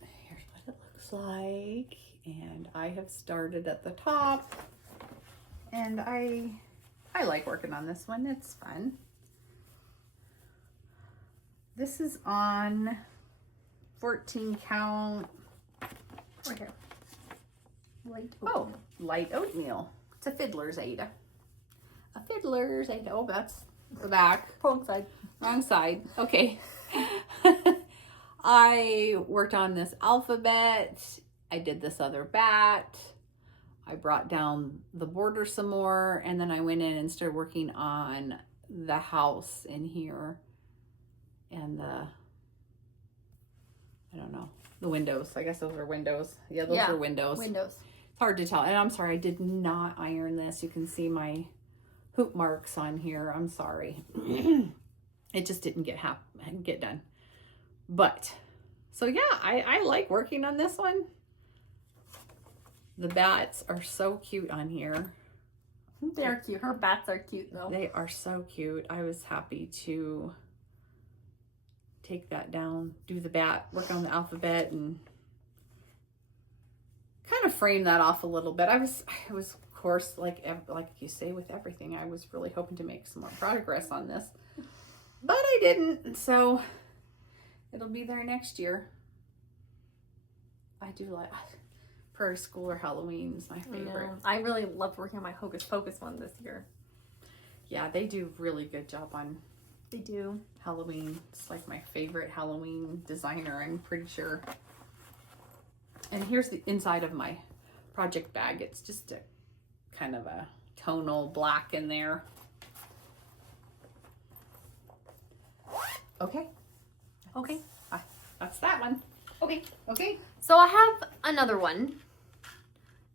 Here's what it looks like, and I have started at the top, and I like working on this one. It's fun. This is on 14 count. Right here. Light oatmeal. It's a fiddler's Aida. A fiddler's Aida. Oh, that's the back. Wrong side. Wrong side. Okay. I worked on this alphabet. I did this other bat. I brought down the border some more, and then I went in and started working on the house in here and I don't know, the windows. I guess those are windows. Yeah, those are windows. Windows. It's hard to tell. And I'm sorry, I did not iron this. You can see my hoop marks on here. I'm sorry. It just didn't get done. But, so yeah, I like working on this one. The bats are so cute on here. They're cute. Her bats are cute though. They are so cute. I was happy to take that down, do the bat, work on the alphabet, and kind of frame that off a little bit. I was of course, like you say with everything, I was really hoping to make some more progress on this, but I didn't. So it'll be there next year. I do like Prairie School or Halloween is my favorite. I really loved working on my Hocus Pocus one this year. Yeah, they do really good job on. They do. Halloween. It's like my favorite Halloween designer, I'm pretty sure. And here's the inside of my project bag. It's just a kind of a tonal black in there. Okay. That's that one. Okay. So I have another one.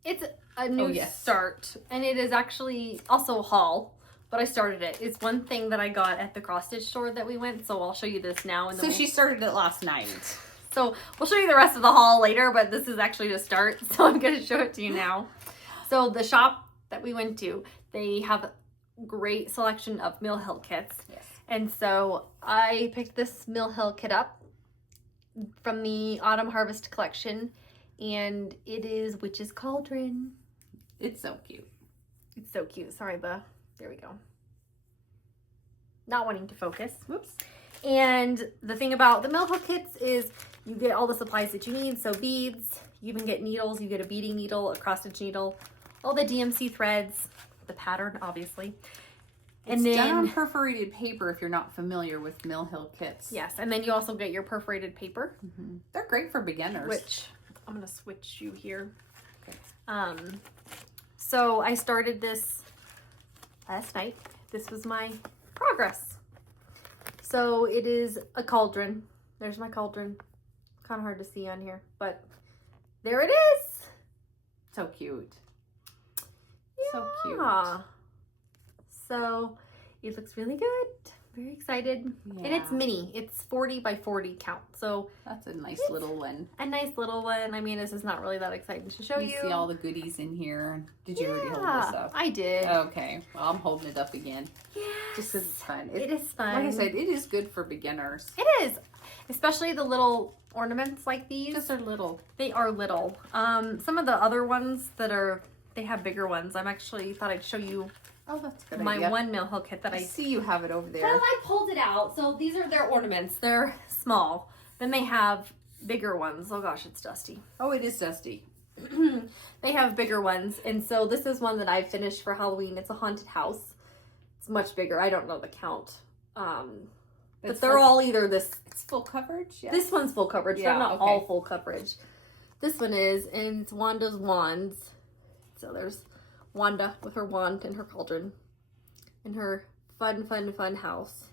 It's a new start, and it is actually also a haul. But I started it. It's one thing that I got at the cross stitch store that we went, so I'll show you this now. And so she started it last night. So we'll show you the rest of the haul later, but this is actually the start, so I'm going to show it to you now. So the shop that we went to, they have a great selection of Mill Hill kits. Yes. And so I picked this Mill Hill kit up from the Autumn Harvest collection, and it is Witch's Cauldron. It's so cute. It's so cute. Sorry, there we go. Not wanting to focus. Whoops. And the thing about the Mill Hill kits is you get all the supplies that you need. So beads, you even get needles. You get a beading needle, a cross stitch needle, all the DMC threads, the pattern, obviously. It's done on perforated paper if you're not familiar with Mill Hill kits. Yes, and then you also get your perforated paper. Mm-hmm. They're great for beginners. Which, I'm going to switch you here. Okay. So I started this last night. This was my progress. So it is a cauldron. There's my cauldron. Kind of hard to see on here, but there it is. So cute. Yeah. So cute. So it looks really good. Very excited. Yeah. And it's mini. It's 40 by 40 count. So that's a nice little one. A nice little one. I mean, this is not really that exciting to show you. You see all the goodies in here. Did you already hold this up? I did. Okay. Well, I'm holding it up again. Yes. Just because it's fun. It is fun. Like I said, it is good for beginners. It is. Especially the little ornaments like these. Just are little. They are little. Some of the other ones they have bigger ones. I'm actually thought I'd show you That's a good my idea. one Mill Hill kit that I see you have it over there. Well, I pulled it out. So these are their ornaments. They're small. Then they have bigger ones. Oh gosh, it's dusty. Oh, it is dusty. They have bigger ones. And so this is one that I finished for Halloween. It's a haunted house. It's much bigger. I don't know the count. But they're all either this. It's full coverage? Yes. This one's full coverage. Yeah, They're not okay. all full coverage. This one is, and it's Wanda's wands. So there's Wanda with her wand and her cauldron. And her fun house.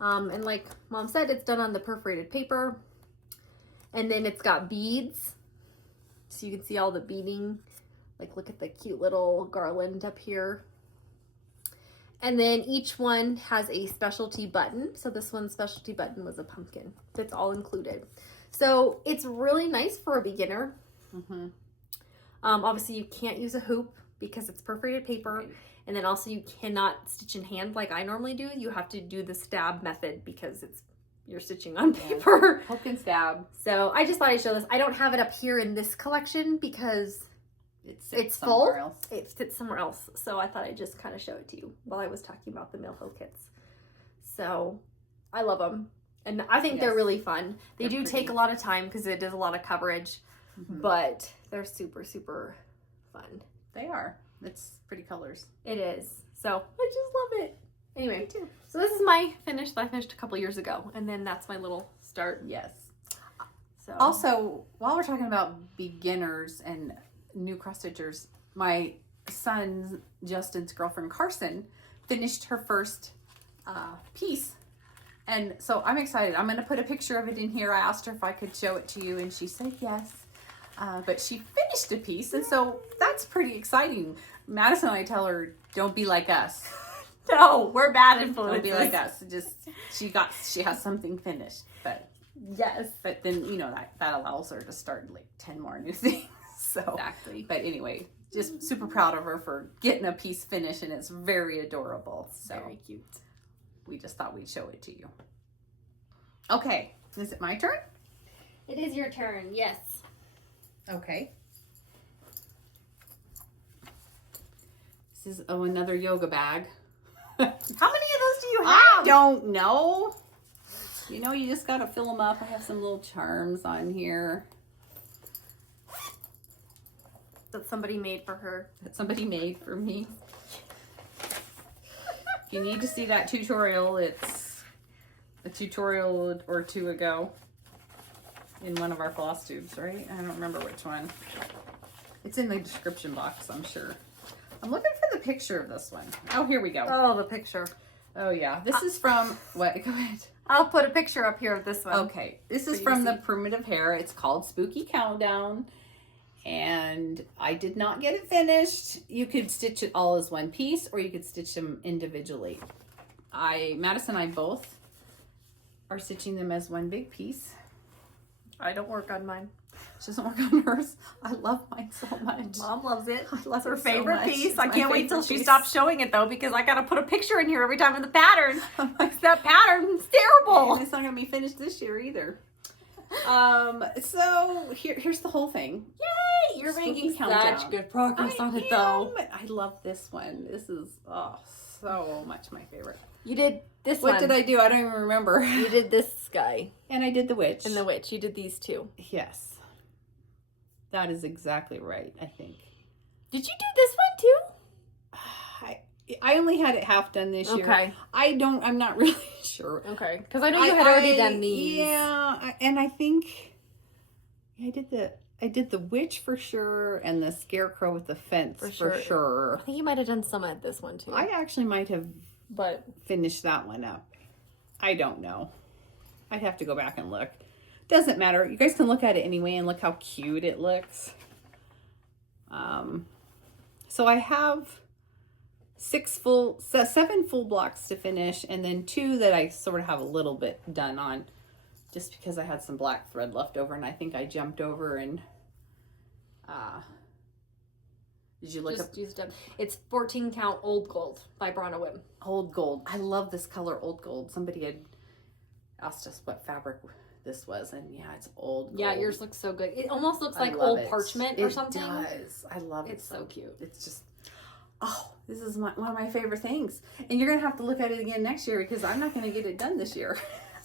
And like Mom said, it's done on the perforated paper. And then it's got beads. So you can see all the beading. Like look at the cute little garland up here. And then each one has a specialty button. So this one's specialty button was a pumpkin. That's all included. So it's really nice for a beginner. Mm-hmm. Obviously you can't use a hoop because it's perforated paper. Right. And then also you cannot stitch in hand like I normally do. You have to do the stab method because you're stitching on paper. Poke and stab. So I just thought I'd show this. I don't have it up here in this collection because it's full. Else. It sits somewhere else. So I thought I'd just kind of show it to you while I was talking about the Mill Hill kits. So I love them. And I think they're really fun. They do take a lot of time because it is a lot of coverage. Mm-hmm. But they're super, super fun. They are. It's pretty colors. It is. So I just love it. Anyway, so this is my finish that I finished a couple years ago. And then that's my little start. Yes. So Also, while we're talking about beginners and new cross stitchers, my son Justin's girlfriend Carson finished her first piece, and so I'm excited. I'm going to put a picture of it in here. I asked her if I could show it to you, and she said yes. But she finished a piece, and so that's pretty exciting. Madison and I tell her, "Don't be like us. no, we're bad influences. Don't be like us. Just she has something finished, but." Yes. But then, that allows her to start like 10 more new things. So, exactly. But anyway, just super proud of her for getting a piece finished, and it's very adorable. So very cute. We just thought we'd show it to you. Okay. Is it my turn? It is your turn. Yes. Okay. This is another yoga bag. How many of those do you have? I don't know. You just got to fill them up. I have some little charms on here. That somebody made for her. That somebody made for me. If you need to see that tutorial, it's a tutorial or two ago in one of our Flosstubes, right? I don't remember which one. It's in the description box, I'm sure. I'm looking for the picture of this one. Oh, here we go. Oh, the picture. Oh, yeah. This is from... What? Go ahead. I'll put a picture up here of this one. Okay. This is from the Primitive Hair. It's called Spooky Countdown. And I did not get it finished. You could stitch it all as one piece, or you could stitch them individually. Madison and I both are stitching them as one big piece. I don't work on mine. She doesn't work on hers. I love mine so much. Mom loves it. I love Her it so favorite much. piece. It's I my can't wait till favorite she piece. stops showing it though, because I gotta put a picture in here every time of the pattern. That pattern's terrible. And it's not gonna be finished this year either. So here's the whole thing. Yay! You're Spooky making countdown. such good progress on it am. though. I love this one. This is so much my favorite. You did this one. What did I do? I don't even remember. You did this guy. And I did the witch. And the witch. You did these two. Yes. That is exactly right, I think. Did you do this one too? I only had it half done this year. Okay. I'm not really sure. Okay. Because I know you had already done these. Yeah, and I think I did the witch for sure, and the scarecrow with the fence for sure. I think you might have done some at this one too. I actually might have but finished that one up. I don't know. I'd have to go back and look. Doesn't matter. You guys can look at it anyway and look how cute it looks. So I have 7 full blocks to finish, and then 2 that I sort of have a little bit done on, just because I had some black thread left over, and I think I jumped over and did you look up? It's 14 count Old Gold by Brana Whim. Old Gold. I love this color, Old Gold. Somebody had asked us what fabric this was, and yeah, it's Old Gold. Yeah, yours looks so good. It almost looks like old parchment or something. It does. I love it. It's so cute. It's just, this is one of my favorite things. And you're going to have to look at it again next year, because I'm not going to get it done this year.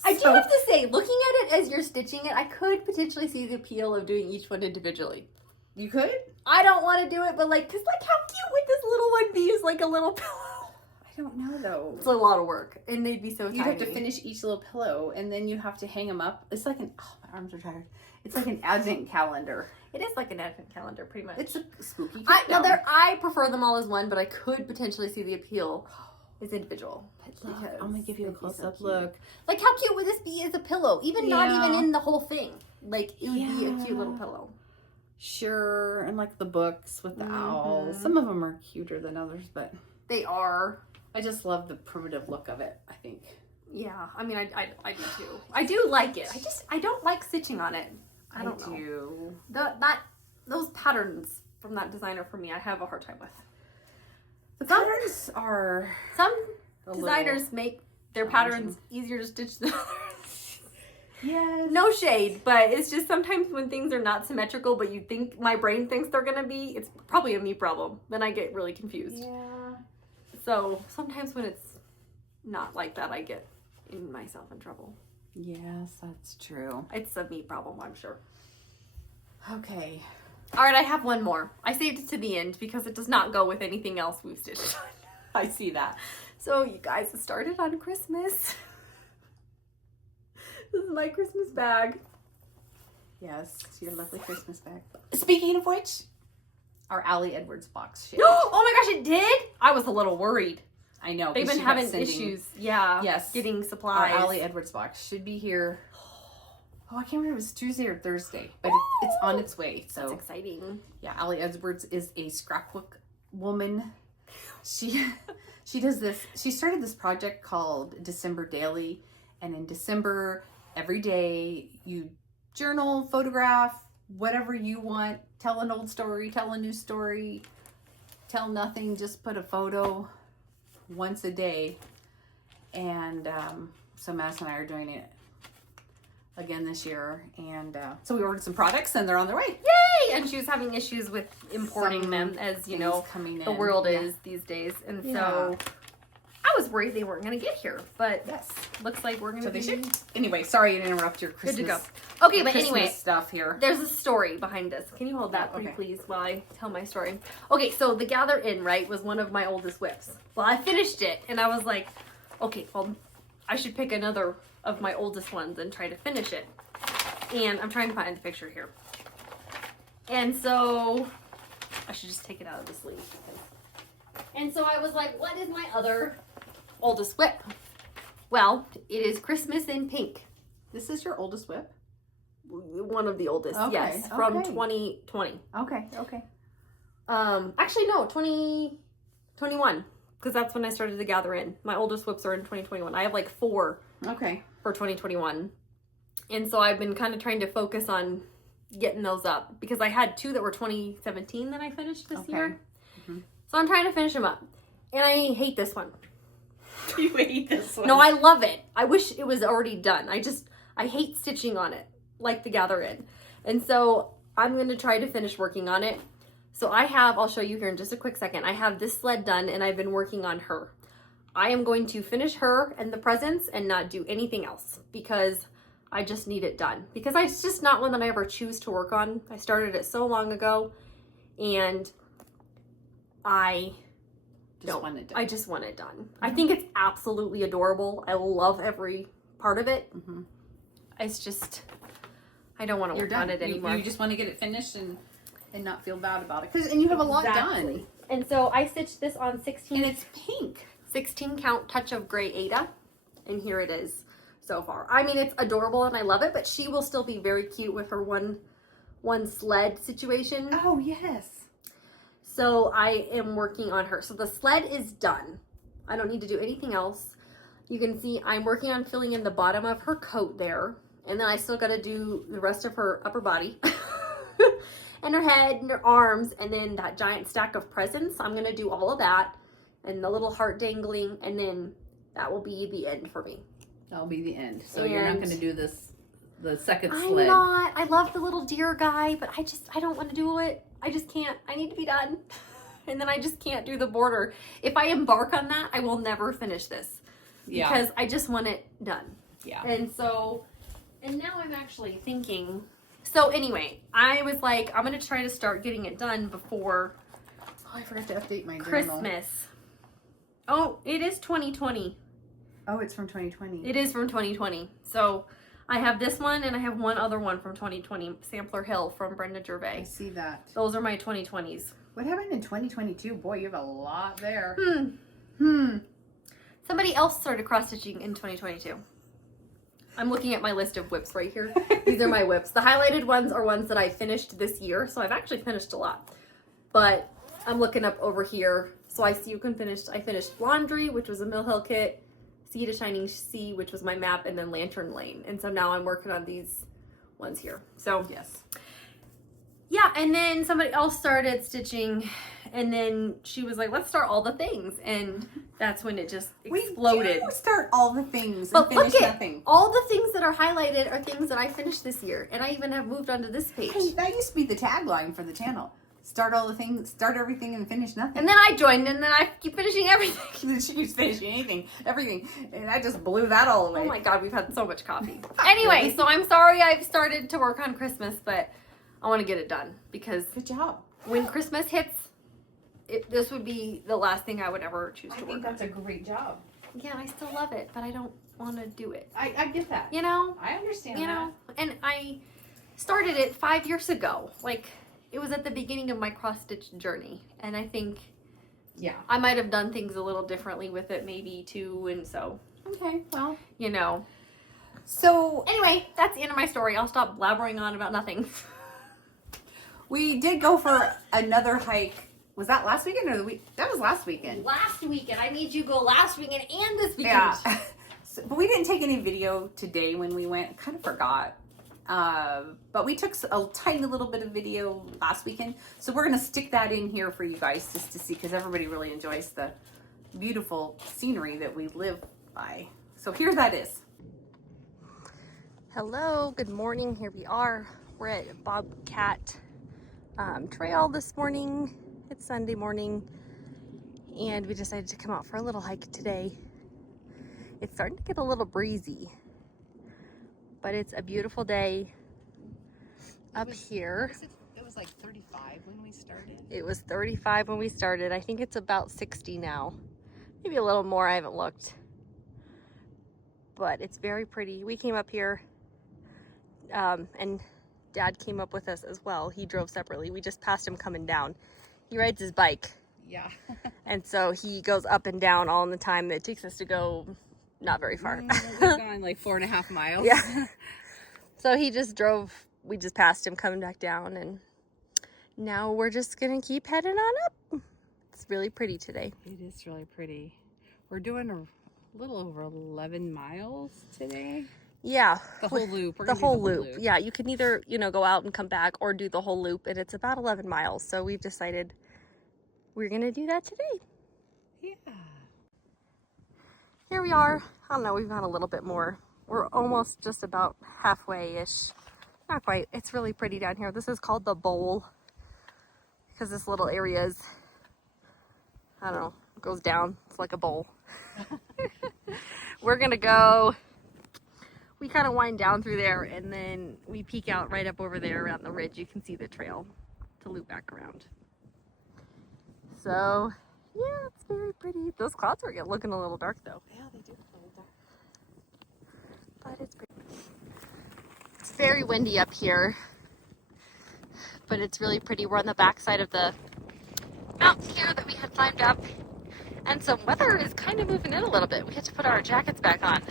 I do have to say, looking at it as you're stitching it, I could potentially see the appeal of doing each one individually. You could? I don't want to do it, but like, cause like how cute would this little one be as like a little pillow? I don't know though. It's a lot of work, and they'd be so tiny. You'd have to finish each little pillow, and then you have to hang them up. It's like my arms are tired. It's like an advent calendar. It is like an advent calendar, pretty much. It's a spooky countdown. I prefer them all as one, but I could potentially see the appeal as individual. I'm gonna give you a close-up look. Like, how cute would this be as a pillow? Even not even in the whole thing. Like, it would be a cute little pillow. Sure, and like the books with the owls. Some of them are cuter than others, but they are. I just love the primitive look of it, I think. Yeah, I mean, I do too. I do like it. I don't like stitching on it. I don't know. Those patterns from that designer for me, I have a hard time with. The patterns are some designers make their patterns easier to stitch than others. Yes. No shade, but it's just sometimes when things are not symmetrical, but you think my brain thinks they're gonna be, it's probably a me problem. Then I get really confused. Yeah. So sometimes when it's not like that, I get myself in trouble. Yes, that's true. It's a me problem, I'm sure. Okay. All right, I have one more. I saved it to the end because it does not go with anything else we've stitched. I see that. So you guys, it started on Christmas. This is my Christmas bag. Yes, it's your lovely Christmas bag. Speaking of which, our Allie Edwards box shipped. Oh my gosh, it did? I was a little worried. I know. They've been having issues. Yeah. Yes. Getting supplies. Our Allie Edwards box should be here. Oh, I can't remember if it was Tuesday or Thursday, but it's on its way. So that's exciting. Yeah, Allie Edwards is a scrapbook woman. She does this. She started this project called December Daily, and in December, every day you journal, photograph, whatever you want. Tell an old story, tell a new story, tell nothing, just put a photo once a day. And so Madison and I are doing it again this year, and so we ordered some products and they're on their way. Yay! And she was having issues with importing them, as you know, the world is these days, and so I was worried they weren't going to get here, but looks like we're going to be. So they should. Anyway, sorry to interrupt your Christmas. Good to go. Okay, but Christmas anyway, stuff here. There's a story behind this. Can you hold that for me, please, while I tell my story? Okay, so the Gather In, right, was one of my oldest whips. Well, I finished it, and I was like, okay, well, I should pick another of my oldest ones and try to finish it. And I'm trying to find the picture here. And so I should just take it out of the sleeve. And so I was like, what is my other oldest whip? Well, it is Christmas in Pink. This is your oldest whip? One of the oldest, yes, from 2020. Okay. Actually, no, 2021, because that's when I started to gather in. My oldest whips are in 2021. I have like 4 for 2021. And so I've been kind of trying to focus on getting those up because I had 2 that were 2017 that I finished this year. Mm-hmm. So I'm trying to finish them up. And I hate this one. You hate this one? No, I love it. I wish it was already done. I hate stitching on it, like the gather in. And so I'm going to try to finish working on it. So I'll show you here in just a quick second. I have this sled done and I've been working on her. I am going to finish her and the presents and not do anything else because I just need it done. Because it's just not one that I ever choose to work on. I started it so long ago and I just want it done. Mm-hmm. I think it's absolutely adorable. I love every part of it. Mm-hmm. It's just, I don't want to work on it anymore. You just want to get it finished and not feel bad about it. And you have a lot done. And so I stitched this on 16. And it's pink. 16 count touch of gray Ada. And here it is so far. I mean, it's adorable and I love it, but she will still be very cute with her one sled situation. Oh, yes. So I am working on her. So the sled is done. I don't need to do anything else. You can see I'm working on filling in the bottom of her coat there. And then I still got to do the rest of her upper body and her head and her arms. And then that giant stack of presents. I'm going to do all of that and the little heart dangling. And then that will be the end for me. That'll be the end. So you're not going to do the second sled. I'm not. I love the little deer guy, but I don't want to do it. I just can't. I need to be done. And then I just can't do the border. If I embark on that, I will never finish this. Yeah. Because I just want it done. Yeah. And now I'm actually thinking. So anyway, I was like, I'm going to try to start getting it done before. Oh, I forgot to update my Christmas. journal. Oh, it is 2020. Oh, it's from 2020. It is from 2020. So I have this one and I have one other one from 2020, Sampler Hill from Brenda Gervais. I see that. Those are my 2020s. What happened in 2022? Boy, you have a lot there. Somebody else started cross-stitching in 2022. I'm looking at my list of whips right here. These are my whips. The highlighted ones are ones that I finished this year, so I've actually finished a lot. But I'm looking up over here, so I see I finished Laundry, which was a Mill Hill kit, Sea to Shining Sea, which was my map, and then Lantern Lane. And so now I'm working on these ones here. So yes. Yeah, and then somebody else started stitching, and then she was like, let's start all the things. And that's when it just exploded. We do start all the things and finish nothing. All the things that are highlighted are things that I finished this year. And I even have moved onto this page. Hey, that used to be the tagline for the channel. Start all the things, start everything and finish nothing. And then I joined and then I keep finishing everything. She keeps finishing everything. And I just blew that all away. Oh my God, we've had so much coffee. Anyway, so I'm sorry I've started to work on Christmas, but I want to get it done because good job. When Christmas hits, this would be the last thing I would ever choose to work on. I think that's a great job. Yeah, I still love it, but I don't want to do it. I get that. You know? I understand that. You know? And I started it 5 years ago. Like, it was at the beginning of my cross-stitch journey. And I think I might have done things a little differently with it maybe too. And so, okay, well, you know. So anyway, that's the end of my story. I'll stop blabbering on about nothing. We did go for another hike. Was that last weekend or the week? That was last weekend. Last weekend. I made you go last weekend and this weekend. Yeah. But we didn't take any video today when we went. I kind of forgot. But we took a tiny little bit of video last weekend. So we're going to stick that in here for you guys just to see, because everybody really enjoys the beautiful scenery that we live by. So here that is. Hello, good morning. Here we are. We're at Bobcat Trail this morning. It's Sunday morning and we decided to come out for a little hike today. It's starting to get a little breezy, but it's a beautiful day up here. It was like 35 when we started. It was 35 when we started. I think it's about 60 now. Maybe a little more, I haven't looked. But it's very pretty. We came up here and Dad came up with us as well. He drove separately. We just passed him coming down. He rides his bike. Yeah. And so he goes up and down all in the time that it takes us to go not very far. We're going like 4.5 miles. Yeah. So he just drove, we just passed him coming back down, and now we're just gonna keep heading on up. It's really pretty today. It is really pretty. We're doing a little over 11 miles today. Yeah. The whole loop. We're The gonna do whole loop. Yeah, you can either, you know, go out and come back or do the whole loop, and it's about 11 miles. So we've decided we're gonna do that today. Yeah. Here we are. I don't know, we've got a little bit more. We're almost just about halfway-ish. Not quite. It's really pretty down here. This is called the bowl because this little area is, I don't know, it goes down. It's like a bowl. We're gonna go, we kind of wind down through there and then we peek out right up over there around the ridge. You can see the trail to loop back around. So, yeah, it's very pretty. Those clouds are looking a little dark though. Yeah, they do look a little dark. But it's pretty. It's very windy up here, but it's really pretty. We're on the backside of the mountain here that we had climbed up, and some weather is kind of moving in a little bit. We had to put our jackets back on.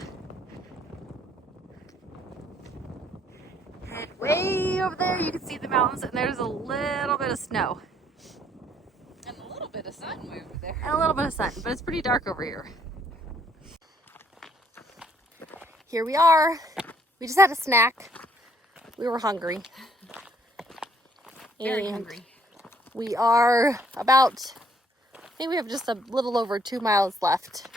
And way over there you can see the mountains, and there's a little bit of snow. And a little bit of sun way over there. And a little bit of sun, but it's pretty dark over here. Here we are. We just had a snack. We were hungry. Very And hungry. we are about, I think we have just a little over 2 miles left.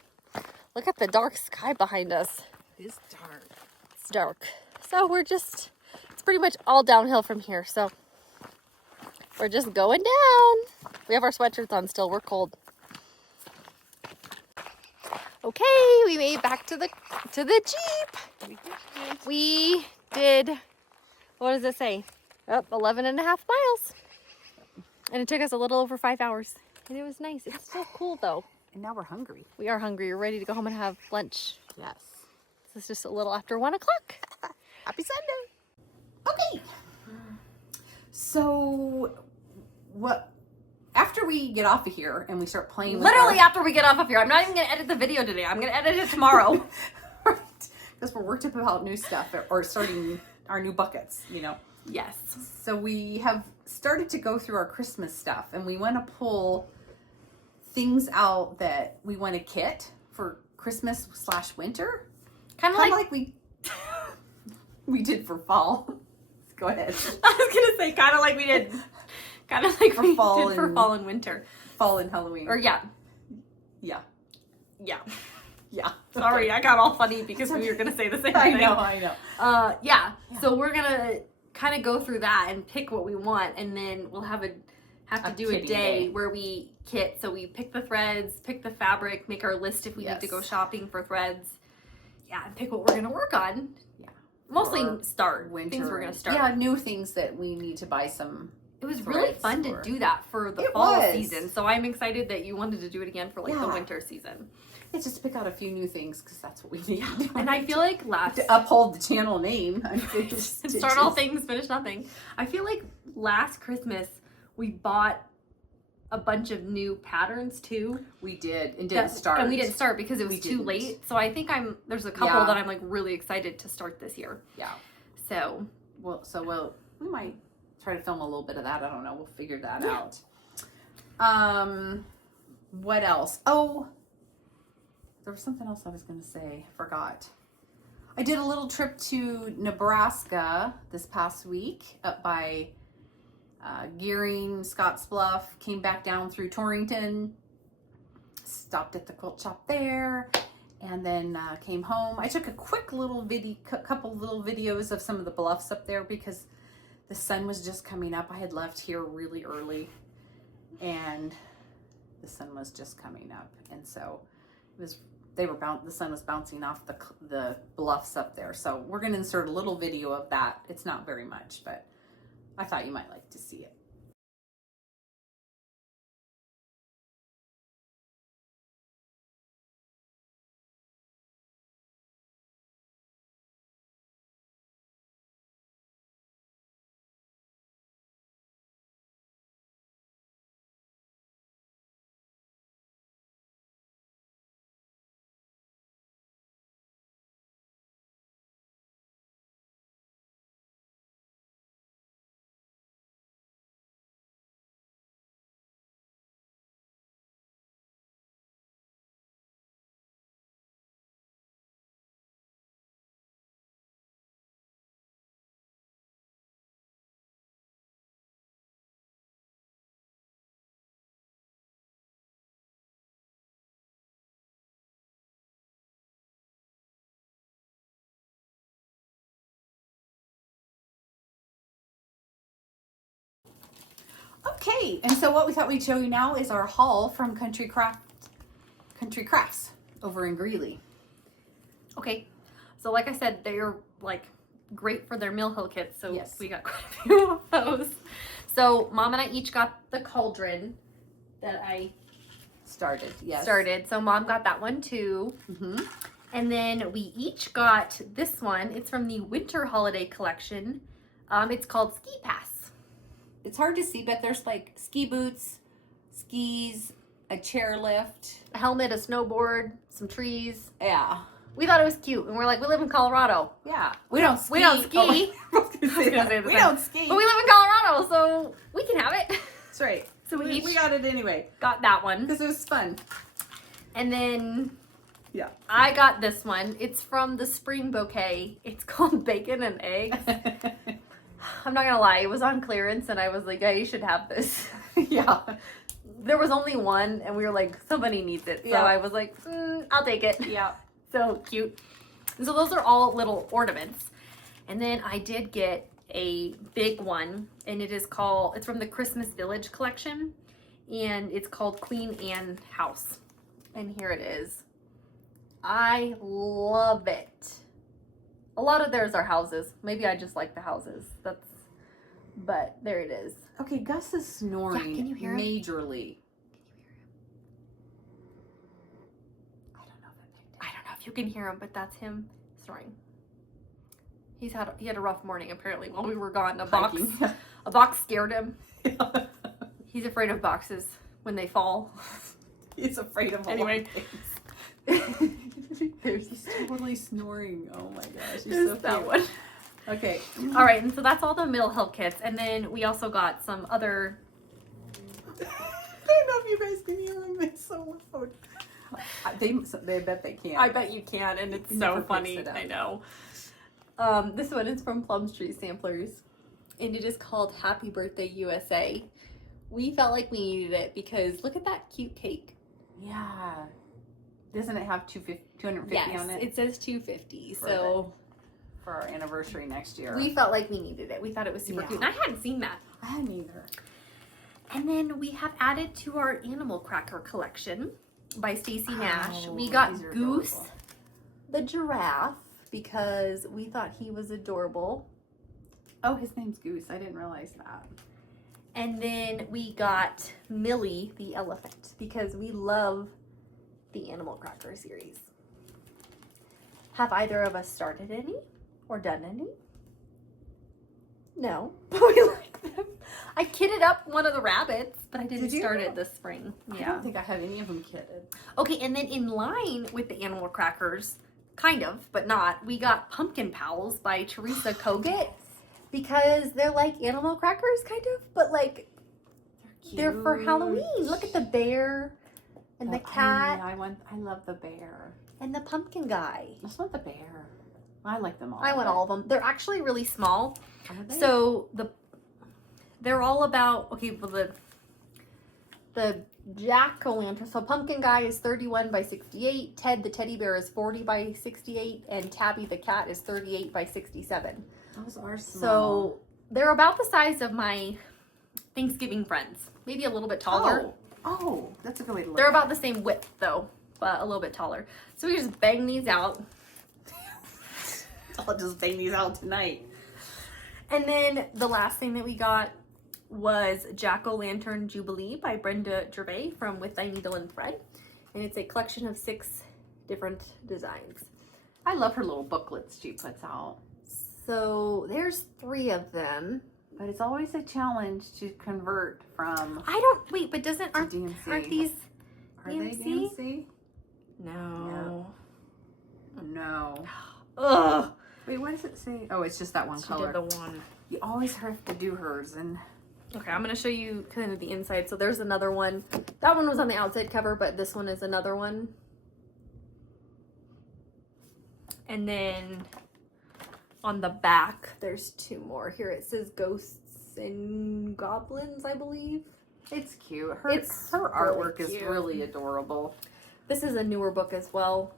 Look at the dark sky behind us. It's dark. It's dark. So we're just, it's pretty much all downhill from here. So we're just going down. We have our sweatshirts on still. We're cold. Okay, we made it back to the Jeep. We did, what does it say? Oh, 11 and a half miles. And it took us a little over 5 hours. And it was nice. It's so cool though. And now we're hungry. We are hungry. We're ready to go home and have lunch. Yes. This is just a little after 1 o'clock. Happy Sunday. Okay. So, what? After we get off of here and we start playing with Literally after we get off of here. I'm not even going to edit the video today. I'm going to edit it tomorrow. Because we're worked up about new stuff or starting our new buckets, you know. Yes. So we have started to go through our Christmas stuff and we want to pull things out that we want to kit for Christmas / winter. Kind of like we did for fall. Go ahead. I was going to say kind of like we did. Kind of like For we fall did for and- fall and winter. Fall and Halloween. Or yeah. Yeah. Yeah. Yeah. Sorry, I got all funny because we were going to say the same I thing. know. Yeah. So we're going to kind of go through that and pick what we want, and then we'll have to do a kitting day where we kit. So we pick the threads, pick the fabric, make our list if we need to go shopping for threads. Yeah, and pick what we're going to work on. Yeah. Mostly Or start. Winter. Things we're going to start. Yeah, new things that we need to buy some. It was really threads fun to for. do that for the It fall was. season. So I'm excited that you wanted to do it again for like the Yeah. winter season. It's just to pick out a few new things because that's what we need. to do. And I feel like to uphold the channel name. Unfinished start all stitches. things, finish nothing. I feel like last Christmas we bought a bunch of new patterns too. We did and didn't start. And we didn't start because it was We too didn't. late. So I think there's a couple Yeah. that I'm like really excited to start this year. Yeah. So We might try to film a little bit of that. I don't know. We'll figure that out. What else? Oh, there was something else I was going to say. Forgot. I did a little trip to Nebraska this past week up by Gearing, Scottsbluff, came back down through Torrington, stopped at the quilt shop there, and then came home. I took a quick little couple little videos of some of the bluffs up there because the sun was just coming up. I had left here really early and the sun was just coming up, and so it was the sun was bouncing off the bluffs up there. So we're going to insert a little video of that. It's not very much, but I thought you might like to see it. Okay, and so what we thought we'd show you now is our haul from Country Crafts over in Greeley. Okay, so like I said, they're like great for their meal hill kits, so Yes. we got quite a few of those. So Mom and I each got the cauldron that I started. So Mom got that one too. Mm-hmm. And then we each got this one. It's from the Winter Holiday Collection. It's called Ski Pass. It's hard to see, but there's like ski boots, skis, a chairlift, A helmet, a snowboard, some trees. yeah. We thought it was cute, and we're like, we live in Colorado. Yeah. We don't ski. We don't ski. Oh, I was gonna say that. We don't ski. But we live in Colorado, so we can have it. That's right. So we each got it anyway. got that one. Because it was fun. And then Yeah. I got this one. It's from the Spring Bouquet. It's called Bacon and Eggs. I'm not gonna lie, it was on clearance, and I was like, you should have this. Yeah. There was only one, and we were like, somebody needs it. So Yeah. I was like, I'll take it. Yeah. So cute. And so those are all little ornaments. And then I did get a big one, and it's from the Christmas Village collection, and it's called Queen Anne House. And here it is. I love it. A lot of theirs are houses. Maybe I just like the houses. But there it is. Okay, Gus is snoring. Yeah, can you hear him? Majorly. I don't know if you can hear him, but that's him snoring. He had a rough morning apparently while we were gone. A box scared him. He's afraid of boxes when they fall. He's afraid of Anyway. He's totally snoring. Oh my gosh. He's There's so that cute. one. Okay. All right, and so that's all the Mill Hill kits, and then we also got some other. I don't know if you guys can hear him. It's so loud. They bet they can. I bet you can, and it's Never so funny. picks it up. I know. This one is from Plum Street Samplers, and it is called Happy Birthday USA. We felt like we needed it because look at that cute cake. Yeah. Doesn't it have 250 Yes, on it? it says 250. So For our anniversary next year. we felt like we needed it. We thought it was super Yeah. cute, and I hadn't seen that. I hadn't either. And then we have added to our animal cracker collection by Stacy Nash. Oh, We got these are Goose, adorable. the giraffe, because we thought he was adorable. Oh, his name's Goose. I didn't realize that. And then we got Millie, the elephant, because we love the Animal Cracker series. Have either of us started any or done any? No, but we like them. I kitted up one of the rabbits, but I didn't Did you? start it this spring. I don't think I have any of them kitted. Okay, and then in line with the Animal Crackers, kind of, but not, we got Pumpkin Pals by Teresa Kogut, because they're like Animal Crackers, kind of, but like they're for Cute. Halloween. Look at the bear and the cat I love the bear. and the pumpkin guy. I just want the bear. I like them all. I want all of them. They're actually really small. Are they? So they're all about, okay, well the jack-o'-lantern. So pumpkin guy is 31 by 68. Ted the teddy bear is 40 by 68, and Tabby the cat is 38 by 67. Those are small. So they're about the size of my Thanksgiving friends, maybe a little bit taller. Oh, that's a good way to look. They're at about the same width though, but a little bit taller. So we just bang these out. I'll just bang these out tonight. And then the last thing that we got was Jack-O-Lantern Jubilee by Brenda Gervais from With Thy Needle and Thread. And it's a collection of 6 different designs. I love her little booklets she puts out. So there's 3 of them. But it's always a challenge to convert from Wait, but aren't DMC. these Are DMC? they DMC? No. No. Ugh. Wait, what does it say? Oh, it's just that one She color. did the one. You always have to do hers, and Okay, I'm going to show you kind of the inside. So there's another one. That one was on the outside cover, but this one is another one. And then on the back, there's 2 more. Here it says Ghosts and Goblins, I believe. it's cute. Her It's artwork really is cute. really adorable. This is a newer book as well.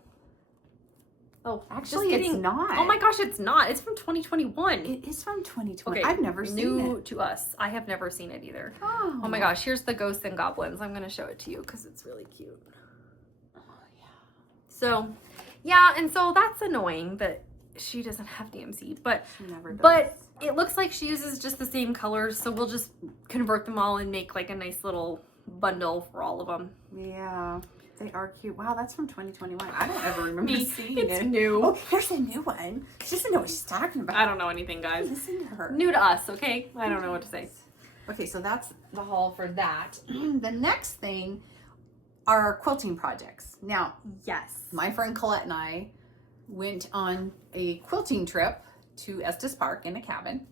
Oh, Actually, it's not. Oh my gosh, it's not. It's from 2021. It is from 2020. Okay, I've never seen new it. to us. I have never seen it either. Oh. Oh my gosh, here's the ghosts and goblins. I'm gonna show it to you because it's really cute. Oh, yeah. So, yeah, and so that's annoying that she doesn't have DMC, but She never does. but it looks like she uses just the same colors, so we'll just convert them all and make like a nice little bundle for all of them. Yeah. They are cute. Wow, that's from 2021. I don't ever remember seeing It's it. new. Oh, here's a new one. She doesn't know what she's talking about. I don't know anything, guys. Listen to her. New to us, okay? I don't know what to say. Okay, so that's the haul for that. The next thing are quilting projects. Now, Yes. my friend Colette and I went on a quilting trip to Estes Park in a cabin.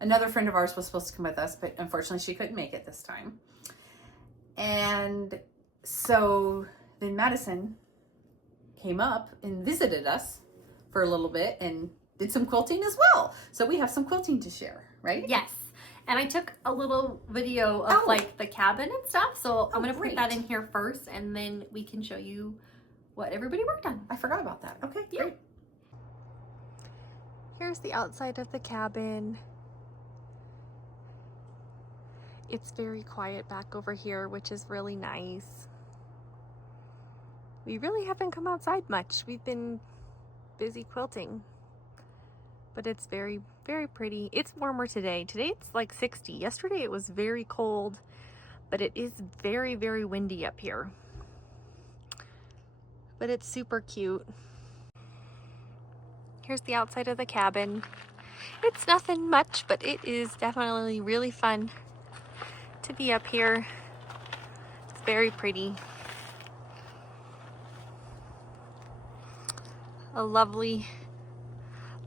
Another friend of ours was supposed to come with us, but unfortunately she couldn't make it this time. And so then Madison came up and visited us for a little bit and did some quilting as well. So we have some quilting to share, right? Yes. And I took a little video of like the cabin and stuff. So I'm going to put that in here first and then we can show you what everybody worked on. I forgot about that. Okay, Yeah. great. Here's the outside of the cabin. It's very quiet back over here, which is really nice. We really haven't come outside much. We've been busy quilting, but it's very, very pretty. It's warmer today. Today it's like 60. Yesterday it was very cold, but it is very, very windy up here. But it's super cute. Here's the outside of the cabin. It's nothing much, but it is definitely really fun to be up here. It's very pretty. A lovely,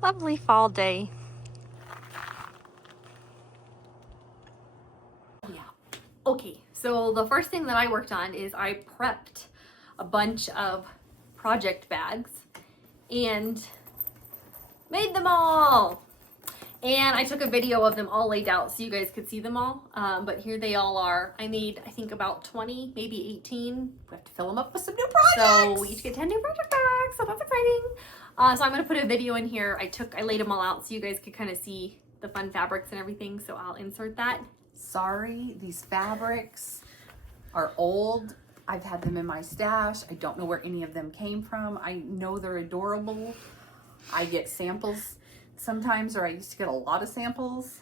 lovely fall day. Yeah. Okay, so the first thing that I worked on is I prepped a bunch of project bags and made them all. And I took a video of them all laid out so you guys could see them all. But here they all are. I made, I think, about 20, maybe 18. We have to fill them up with some new projects. So we each get 10 new project bags. So that's exciting. So I'm going to put a video in here. I laid them all out so you guys could kind of see the fun fabrics and everything. So I'll insert that. Sorry, these fabrics are old. I've had them in my stash. I don't know where any of them came from. I know they're adorable. I get samples sometimes, or I used to get a lot of samples,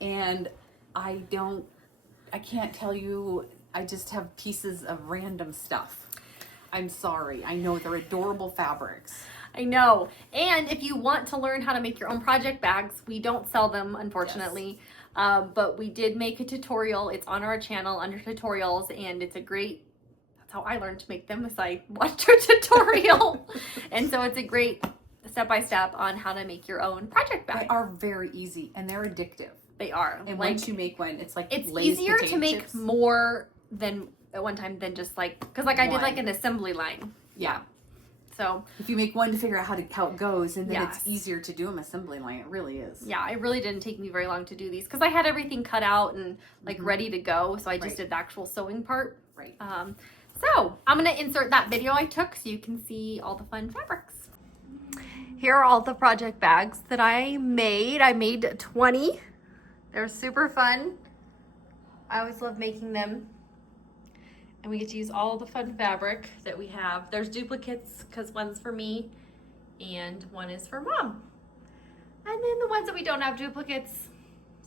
and I can't tell you, I just have pieces of random stuff. I'm sorry. I know they're adorable fabrics. I know. And if you want to learn how to make your own project bags, we don't sell them, unfortunately. But we did make a tutorial. It's on our channel under tutorials, and it's a great, that's how I learned to make them, is I watched a tutorial. And so it's a great step-by-step on how to make your own project bag. They are very easy, and they're addictive. They are. And like, once you make one, it's like it's Lay's easier to potato make chips. more than at one time than just like, because like I did like One. an assembly line. Yeah. So If you make one to figure out how it goes, and then Yes. it's easier to do an assembly line. It really is. yeah, it really didn't take me very long to do these because I had everything cut out and like ready to go. So I just Right. did the actual sewing part. Right. So I'm going to insert that video I took so you can see all the fun fabrics. Here are all the project bags that I made. I made 20. They're super fun. I always love making them. And we get to use all the fun fabric that we have. There's duplicates because one's for me and one is for Mom. And then the ones that we don't have duplicates,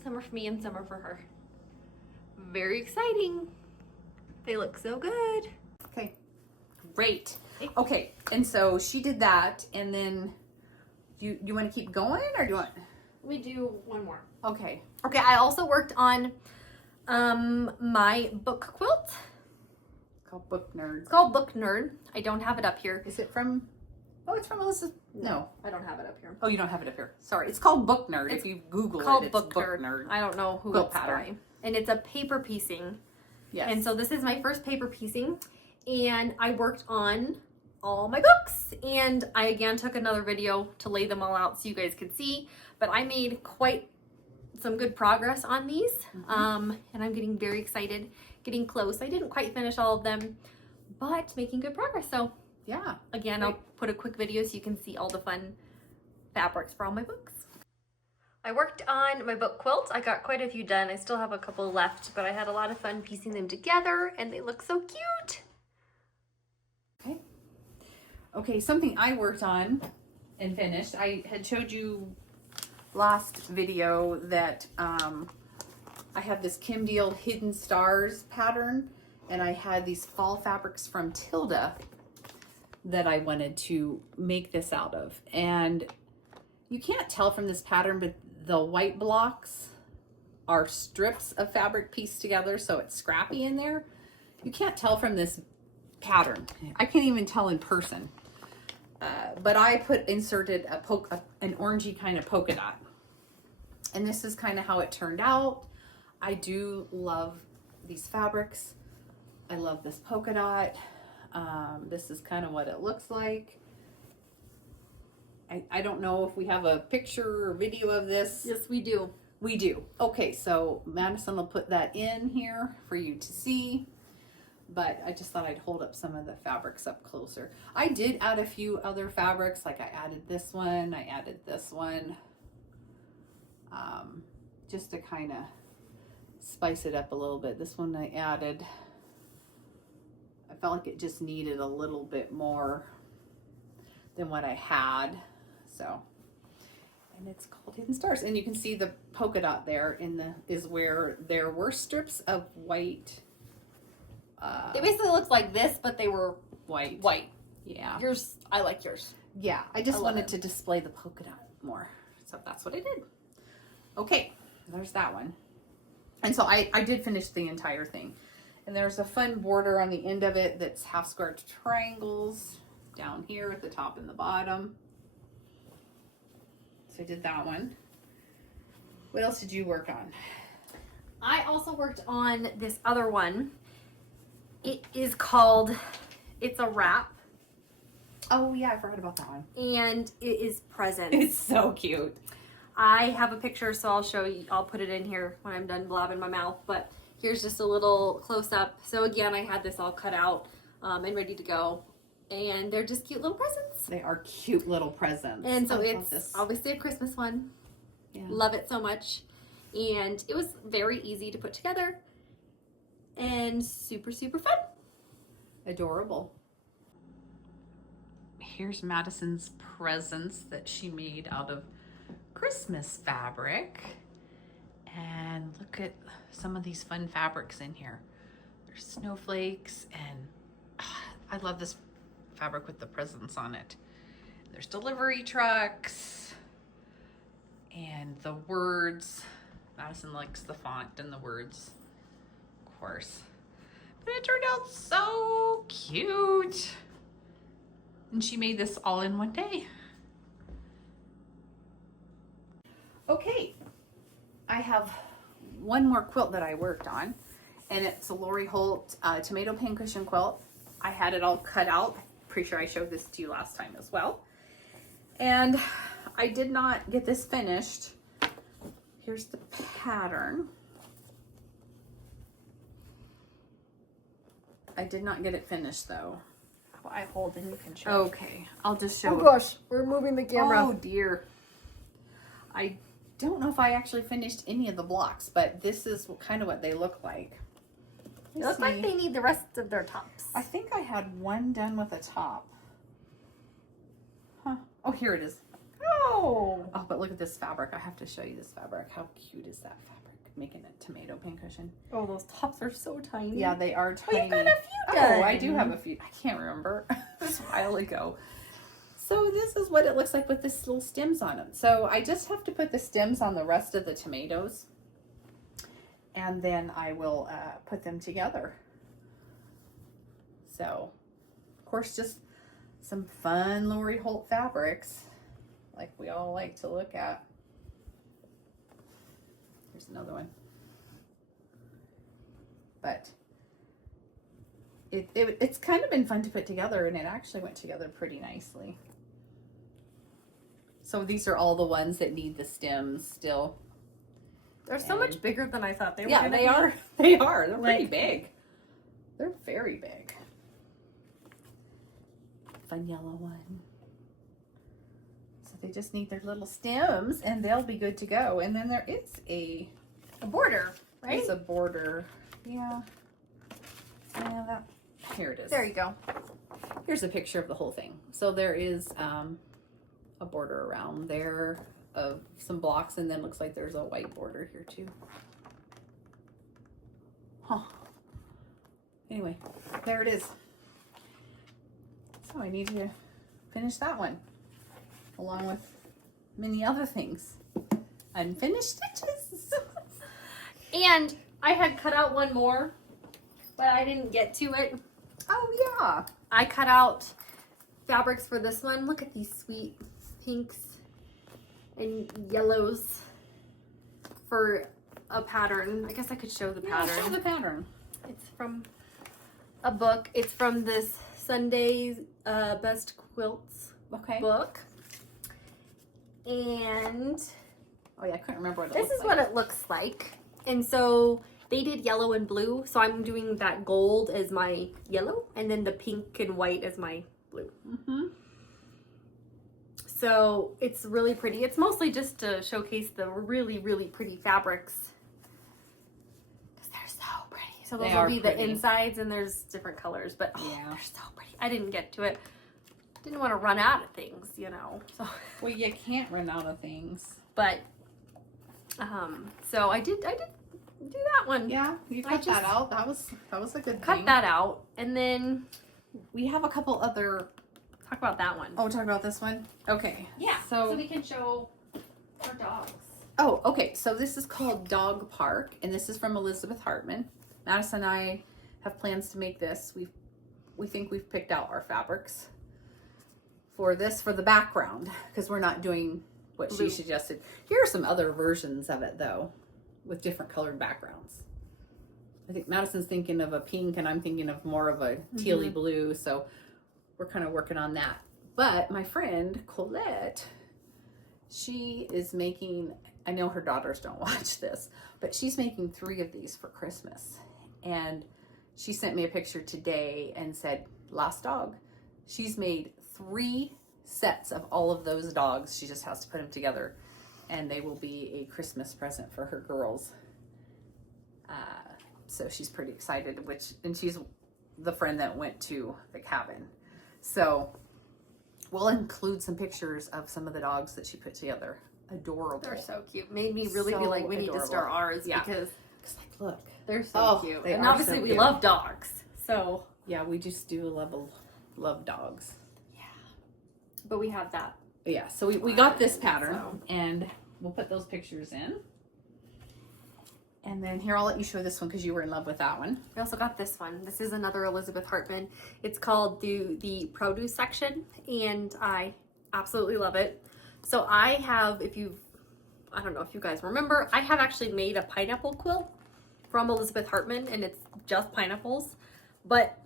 some are for me and some are for her. Very exciting. They look so good. Okay. Great. Okay. And so she did that, and then you want to keep going, or do you want? We do one more. Okay. Okay, I also worked on my book quilt. Called Book Nerds. It's called Book Nerd. I don't have it up here. Is it from? Oh, it's from Melissa. No. I don't have it up here. Oh, you don't have it up here. Sorry. It's called Book Nerd. It's if you Google Called it, it's Book Nerd. I don't know who Quilt it's pattern. by. And it's a paper piecing. Yes. And so this is my first paper piecing. And I worked on all my books. And I again took another video to lay them all out so you guys could see. But I made quite some good progress on these. And I'm getting very excited, getting close. I didn't quite finish all of them, but making good progress. So Yeah. Again, I'll put a quick video so you can see all the fun fabrics for all my books. I worked on my book quilt. I got quite a few done. I still have a couple left, but I had a lot of fun piecing them together and they look so cute. Okay. Okay, something I worked on and finished. I had showed you last video that I have this Kim Deal Hidden Stars pattern, and I had these fall fabrics from Tilda that I wanted to make this out of. And you can't tell from this pattern, but the white blocks are strips of fabric pieced together, so it's scrappy in there. You can't tell from this pattern. I can't even tell in person. But I inserted an orangey kind of polka dot. And this is kind of how it turned out. I do love these fabrics. I love this polka dot. This is kind of what it looks like. I don't know if we have a picture or video of this. Yes, we do. We do. Okay, so Madison will put that in here for you to see. But I just thought I'd hold up some of the fabrics up closer. I did add a few other fabrics, like I added this one, I added this one. Just to kind of spice it up a little bit. This one I added. I felt like it just needed a little bit more than what I had. So, and it's called Hidden Stars. And you can see the polka dot there is where there were strips of white. They basically looked like this, but they were White. Yeah. Yours, I like yours. Yeah, I just wanted to display the polka dot more. So that's what I did. Okay, there's that one. And so I did finish the entire thing. And there's a fun border on the end of it that's half square triangles down here at the top and the bottom. So I did that one. What else did you work on? I also worked on this other one. It is called, it's a wrap. Oh yeah, I forgot about that one. And it is presents. It's so cute. I have a picture, so I'll show you. I'll put it in here when I'm done blabbing my mouth. But here's just a little close up. So again, I had this all cut out and ready to go. And they're just cute little presents. They are cute little presents. And so it's obviously a Christmas one. Yeah. Love it so much. And it was very easy to put together. And super, super fun. Adorable. Here's Madison's presents that she made out of Christmas fabric. And look at some of these fun fabrics in here. There's snowflakes, and I love this fabric with the presents on it. There's delivery trucks and the words. Madison likes the font and the words, of course. But it turned out so cute. And she made this all in one day. Okay, I have one more quilt that I worked on, and it's a Lori Holt tomato pincushion quilt. I had it all cut out. Pretty sure I showed this to you last time as well. And I did not get this finished. Here's the pattern. I did not get it finished though. Well, I hold and you can show. Okay, I'll just show. Oh gosh, we're moving the camera. Oh dear. I don't know if I actually finished any of the blocks, but this is kind of what they look like. It looks like they need the rest of their tops. I think I had one done with a top. Huh. Oh, here it is. Oh. Oh, but look at this fabric. I have to show you this fabric. How cute is that fabric? Making a tomato pincushion. Oh, those tops are so tiny. Yeah, they are tiny. Oh, you got a few done. Oh, I do have a few. I can't remember. It was a while ago. So this is what it looks like with this little stems on them. So I just have to put the stems on the rest of the tomatoes, and then I will put them together. So, of course, just some fun Lori Holt fabrics, like we all like to look at. Here's another one. But it's kind of been fun to put together, and it actually went together pretty nicely. So these are all the ones that need the stems still. They're so much bigger than I thought they were. Yeah, they are. They are. They're pretty big. They're very big. fun yellow one. So they just need their little stems and they'll be good to go. And then there is a border, right? It's a border. Yeah. Yeah, that, here it is. There you go. Here's a picture of the whole thing. So there is a border around there of some blocks, and then looks like there's a white border here too. Huh. Anyway, there it is. So I need to finish that one, along with many other things. Unfinished stitches. And I had cut out one more, but I didn't get to it. Oh yeah. I cut out fabrics for this one. Look at these sweet pinks and yellows for a pattern. I guess I could show the pattern. Show the pattern. It's from a book. It's from this Sunday's Best Quilts book. And oh yeah, I couldn't remember what it this is like. what it looks like. And so they did yellow and blue, so I'm doing that gold as my yellow, and then the pink and white as my blue. Mm-hmm. So it's really pretty. It's mostly just to showcase the really, really pretty fabrics. Because they're so pretty. So those will be the insides, and there's different colors, but oh, they're so pretty. I didn't get to it. Didn't want to run out of things, you know. So. Well, you can't run out of things. But, so I did do that one. Yeah, you cut that out. That was a good Cut thing. that out, and then We have a couple other. talk about that one. Oh, talk about this one. Okay. Yeah. So we can show our dogs. oh, okay. So this is called Dog Park, and this is from Elizabeth Hartman. Madison and I have plans to make this. We think we've picked out our fabrics for this for the background because we're not doing what Blue. she suggested. Here are some other versions of it though, with different colored backgrounds. I think Madison's thinking of a pink, and I'm thinking of more of a tealy blue. So we're kind of working on that. But my friend Colette, she is making, I know her daughters don't watch this, but she's making 3 of these for Christmas. And she sent me a picture today and said, last dog. She's made 3 sets of all of those dogs. She just has to put them together, and they will be a Christmas present for her girls. So she's pretty excited, and she's the friend that went to the cabin. So we'll include some pictures of some of the dogs that she put together. Adorable. They're so cute. Made me really So feel like we need to adorable. start ours Yeah. because Like, look. they're so Oh, cute. they And are obviously so we cute. love dogs. So Yeah, we just do love dogs. yeah. But we have that. Yeah, so we got this pattern, So. and we'll put those pictures in. And then here, I'll let you show this one because you were in love with that one. We also got this one. This is another Elizabeth Hartman. It's called the produce section, and I absolutely love it. So I have, I don't know if you guys remember, I have actually made a pineapple quilt from Elizabeth Hartman, and it's just pineapples. But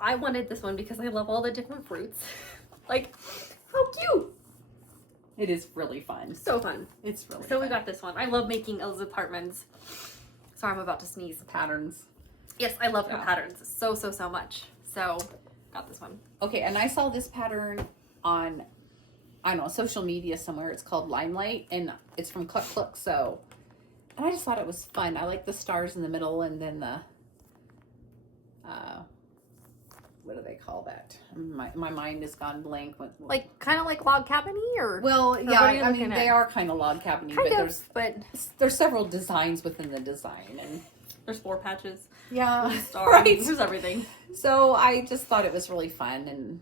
I wanted this one because I love all the different fruits. Like, how cute! It is really fun. So fun. It's really So fun. we got this one. I love making Elizabeth Hartman's. Sorry, I'm about to sneeze. Patterns. Yes, I love her Yeah. patterns so much. So, got this one. Okay, and I saw this pattern on, I don't know, social media somewhere. It's called Limelight, and it's from Cluck Cluck Sew. And I just thought it was fun. I like the stars in the middle, and then the, what do they call that? My mind has gone blank. Like, kind of like log cabin-y, or? Well, what yeah, are you I looking mean, at? they are kind of log cabin-y, Kind but of, but there's several designs within the design, and there's 4 patches. yeah, Stars. right. There's everything. So I just thought it was really fun, and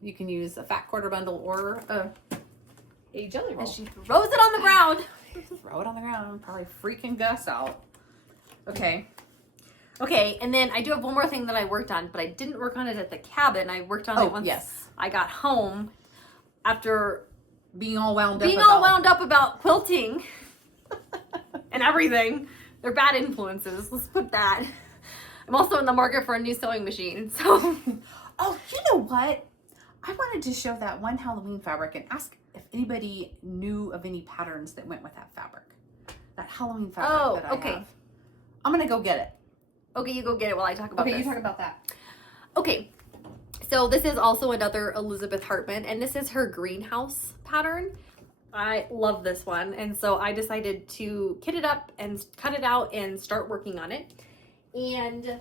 you can use a fat quarter bundle or a jelly roll. And she throws it on the ground. Throw it on the ground, probably freaking Gus out. Okay. Okay, and then I do have one more thing that I worked on, but I didn't work on it at the cabin. I worked on it once yes. I got home after Being all wound up about quilting and everything. They're bad influences. Let's put that. I'm also in the market for a new sewing machine. So, Oh, you know what? I wanted to show that one Halloween fabric and ask if anybody knew of any patterns that went with that fabric. That Halloween fabric that I have. I'm going to go get it. okay, you go get it while I talk about this. You talk about that. Okay, So this is also another Elizabeth Hartman, and this is her greenhouse pattern. I love this one, and so I decided to kit it up and cut it out and start working on it. And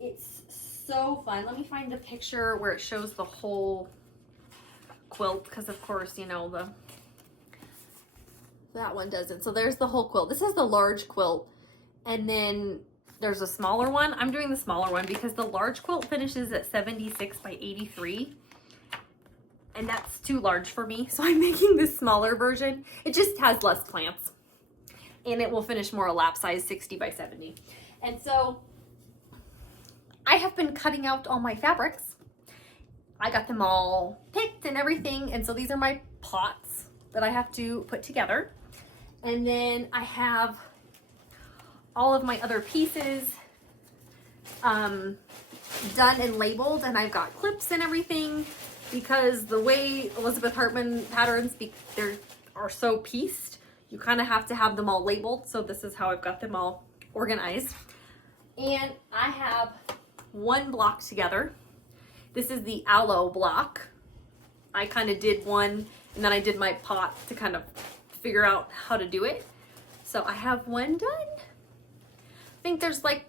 it's so fun. Let me find the picture where it shows the whole quilt, because of course, you know, that one doesn't. So there's the whole quilt. This is the large quilt, and then there's a smaller one. I'm doing the smaller one because the large quilt finishes at 76 by 83. And that's too large for me. So I'm making this smaller version. It just has less plants. And it will finish more a lap size 60 by 70. And so I have been cutting out all my fabrics. I got them all picked and everything. And so these are my pots that I have to put together. And then I have all of my other pieces done and labeled, and I've got clips and everything, because the way Elizabeth Hartman patterns are so pieced, you kind of have to have them all labeled. So this is how I've got them all organized. And I have one block together. This is the aloe block. I kind of did one, and then I did my pot to kind of figure out how to do it. So I have one done. I think there's like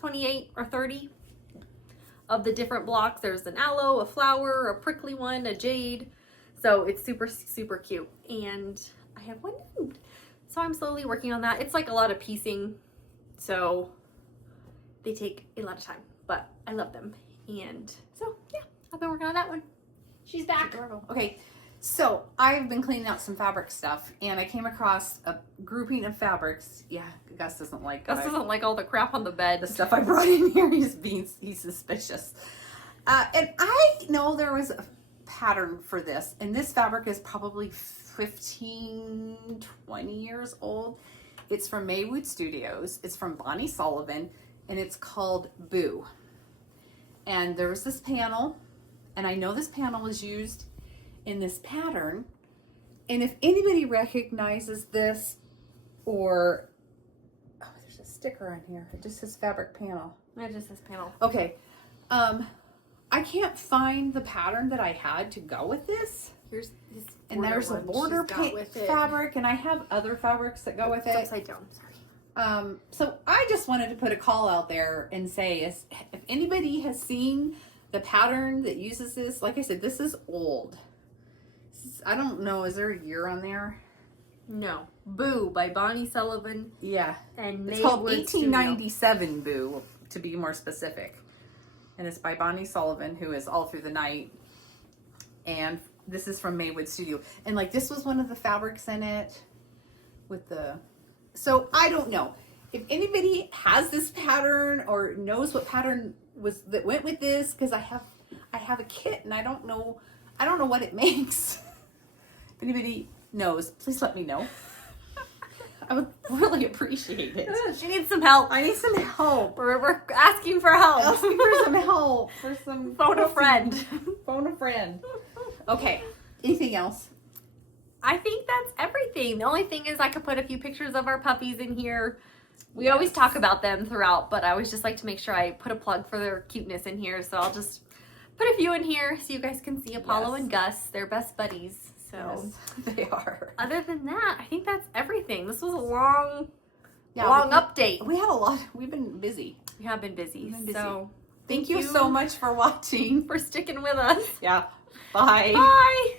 28 or 30 of the different blocks. There's an aloe, a flower, a prickly one, a jade. So it's super, super cute. And I have one done. So I'm slowly working on that. It's like a lot of piecing, so they take a lot of time, but I love them. And so yeah, I've been working on that one. She's back. Okay, so I've been cleaning out some fabric stuff, and I came across a grouping of fabrics. Yeah, Gus doesn't like all the crap on the bed. the stuff I brought in here. He's suspicious. And I know there was a pattern for this, and this fabric is probably 15, 20 years old. It's from Maywood Studios. It's from Bonnie Sullivan, and it's called Boo. And there was this panel, and I know this panel was used in this pattern. And if anybody recognizes this, or there's a sticker on here. It just says fabric panel. It just says panel. Okay. I can't find the pattern that I had to go with this. Here's this. And there's a border fabric, and I have other fabrics that go with it. Upside down, sorry. So I just wanted to put a call out there and say, if anybody has seen the pattern that uses this, like I said, this is old. I don't know, is there a year on there? No. Boo by Bonnie Sullivan. Yeah. And it's called 1897 Boo, to be more specific. And it's by Bonnie Sullivan, who is All Through the Night. And this is from Maywood Studio. And like, this was one of the fabrics in it with the... So I don't know. If anybody has this pattern or knows what pattern was that went with this, because I have a kit and I don't know what it makes. If anybody knows, please let me know. I would really appreciate it. She needs some help. I need some help. We're asking for help. Asking for some help. For some phone a friend. Phone a friend. Okay. Anything else? I think that's everything. The only thing is I could put a few pictures of our puppies in here. We always talk about them throughout, but I always just like to make sure I put a plug for their cuteness in here. So I'll just put a few in here so you guys can see Apollo and Gus. They're best buddies. So yes, they are. Other than that, I think that's everything. This was a long update. We had a lot. We've been busy. We have been busy. So thank you so much for watching. For sticking with us. Yeah. Bye. Bye.